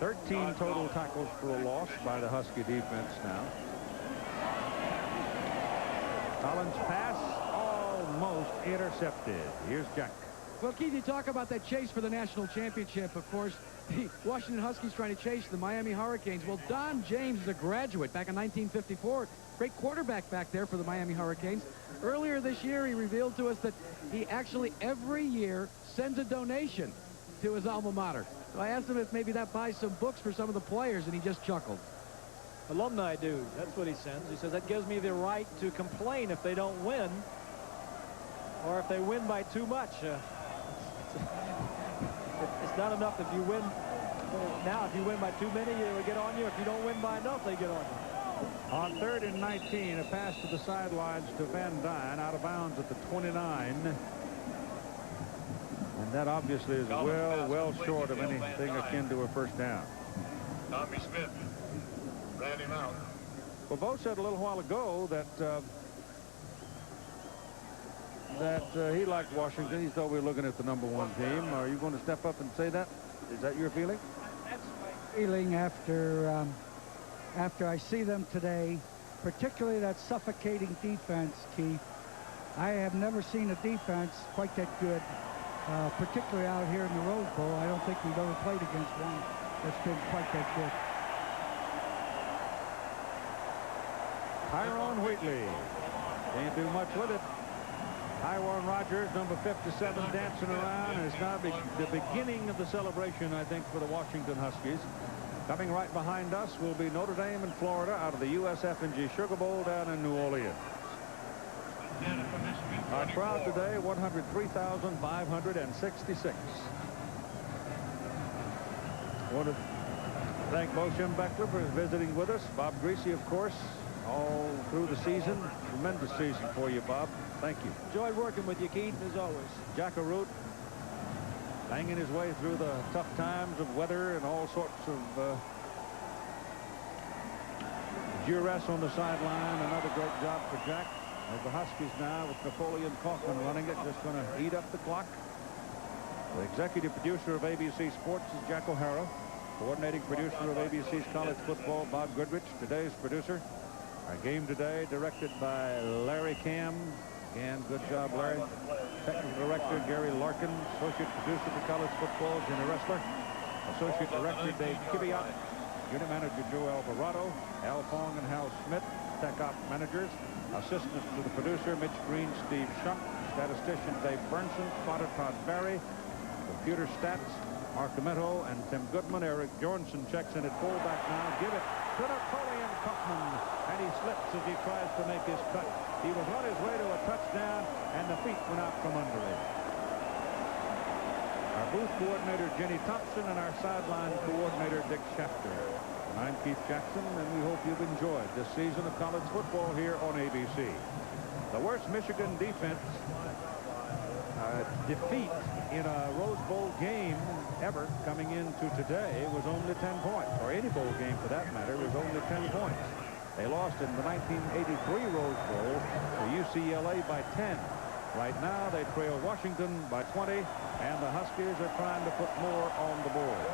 13 total tackles for a loss by the Husky defense now. Collins' pass almost intercepted. Here's Jack. Well, Keith, you talk about that chase for the national championship. Of course, the Washington Huskies trying to chase the Miami Hurricanes. Well, Don James is a graduate back in 1954. Great quarterback back there for the Miami Hurricanes. Earlier this year, he revealed to us that he actually every year sends a donation to his alma mater. So I asked him if maybe that buys some books for some of the players, and he just chuckled. Alumni dude, that's what he sends. He says, that gives me the right to complain if they don't win, or if they win by too much. It's not enough if you win. Now, if you win by too many, it'll get on you. If you don't win by enough, they get on you. On 3rd and 19, a pass to the sidelines to Van Dyne, out of bounds at the 29. And that obviously is well short of anything akin to a first down. Tommy Smith ran him out. Well, Bo said a little while ago that he liked Washington. He thought we were looking at the #1 team. Are you going to step up and say that? Is that your feeling? That's my feeling after I see them today, particularly that suffocating defense, Keith. I have never seen a defense quite that good, particularly out here in the Rose Bowl. I don't think we've ever played against one that's been quite that good. Tyrone Wheatley can't do much with it. Tyrone Rogers, number 57, dancing around, and it's now the beginning of the celebration, I think, for the Washington Huskies. Coming right behind us will be Notre Dame in Florida out of the USF&G Sugar Bowl down in New Orleans. Our crowd today, 103,566. I want to thank Bo Schembechler for visiting with us. Bob Greasy, of course, all through the season. Tremendous season for you, Bob. Thank you. Enjoyed working with you, Keith, as always. Jack Arute, banging his way through the tough times of weather and all sorts of duress on the sideline. Another great job for Jack. As the Huskies now, with Napoleon Kaufman running it, just going to eat up the clock. The executive producer of ABC Sports is Jack O'Hara. Coordinating producer of ABC's college football, Bob Goodrich. Today's producer. Our game today directed by Larry Cam. Again, good job, Larry. Technical director, Gary Larkin. Associate producer for college football, Jimmy Ressler. Associate director, Dave Kibiot. Unit manager, Joe Alvarado. Al Fong and Hal Schmidt, tech op managers. Assistants to the producer, Mitch Green, Steve Shuck. Statistician, Dave Burnson. Spotter, Todd Barry. Computer stats, Mark Demento and Tim Goodman. Eric Jorgensen checks in at fullback now. Give it to Napoleon Kaufman. And he slips as he tries to make his cut. He was on his way to a touchdown, and the feet went out from under him. Our booth coordinator, Jenny Thompson, and our sideline coordinator, Dick Schafter. And I'm Keith Jackson, and we hope you've enjoyed this season of college football here on ABC. The worst Michigan defense defeat in a Rose Bowl game ever coming into today was only 10 points, or any bowl game for that matter was only 10 points. They lost in the 1983 Rose Bowl to UCLA by 10. Right now they trail Washington by 20, and the Huskies are trying to put more on the board.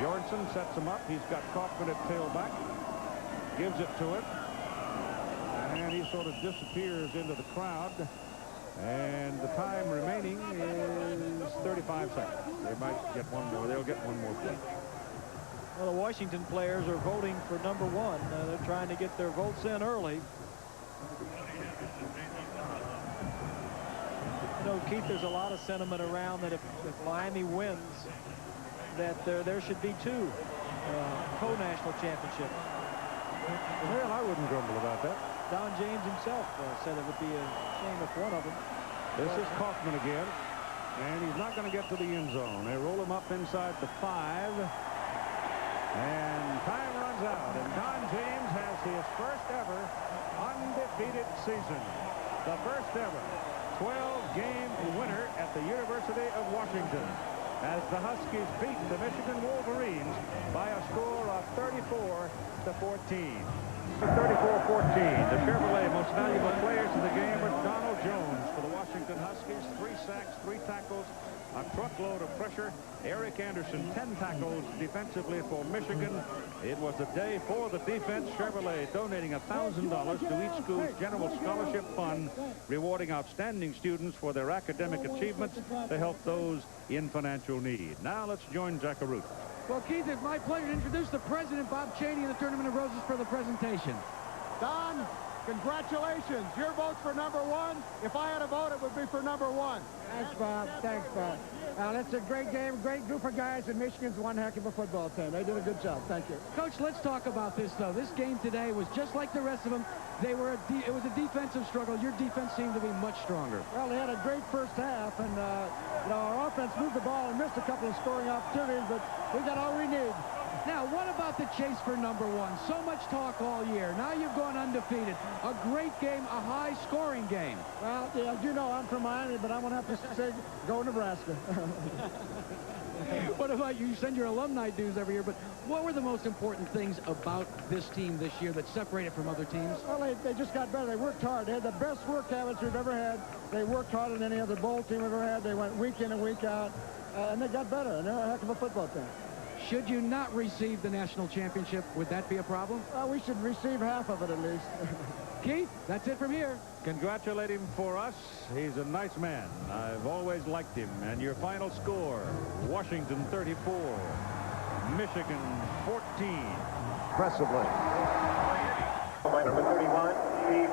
Bjornsson sets him up. He's got Kaufman at tailback. Gives it to him. And he sort of disappears into the crowd. And the time remaining is 35 seconds. They might get one more. They'll get one more play. Well, the Washington players are voting for #1. They're trying to get their votes in early. You know, Keith, there's a lot of sentiment around that if Miami wins, that there should be 2 co-national championship. Well, I wouldn't grumble about that. Don James himself said it would be a shame if one of them. This is Kaufman again, and he's not going to get to the end zone. They roll him up inside the 5, and time runs out, and Don James has his first ever undefeated season. The first ever 12-game winner at the University of Washington, as the Huskies beat the Michigan Wolverines by a score of 34-14. 34-14. The Chevrolet most valuable players in the game were Donald Jones for the Washington Huskies, 3 sacks, 3 tackles, a truckload of pressure. Eric Anderson, 10 tackles defensively for Michigan. It was a day for the defense. Chevrolet donating $1,000 to each school's general scholarship fund, rewarding outstanding students for their academic achievements to help those in financial need. Now let's join Jack Arute. Well, Keith, it's my pleasure to introduce the president, Bob Cheney, and the Tournament of Roses for the presentation. Don, congratulations. Your vote's for number 1. If I had a vote, it would be for number 1. Thanks, Bob. Thanks, Bob. It's a great game, great group of guys, and Michigan's one heck of a football team. They did a good job. Thank you. Coach, let's talk about this, though. This game today was just like the rest of them. It was a defensive struggle. Your defense seemed to be much stronger. Well, they had a great first half, and our offense moved the ball and missed a couple of scoring opportunities, but we got all we need. Now, what about the chase for number 1? So much talk all year. Now you've gone undefeated. A great game, a high-scoring game. Well, yeah, you know I'm from Miami, but I'm going to have to say go Nebraska. What about you? You send your alumni dues every year, but what were the most important things about this team this year that separated from other teams? Well, they just got better. They worked hard. They had the best work habits we've ever had. They worked harder than any other bowl team we've ever had. They went week in and week out, and they got better, and they're a heck of a football team. Should you not receive the national championship, would that be a problem? We should receive half of it at least. Keith, that's it from here. Congratulate him for us. He's a nice man. I've always liked him. And your final score, Washington 34, Michigan 14. Impressively. Number 31, Steve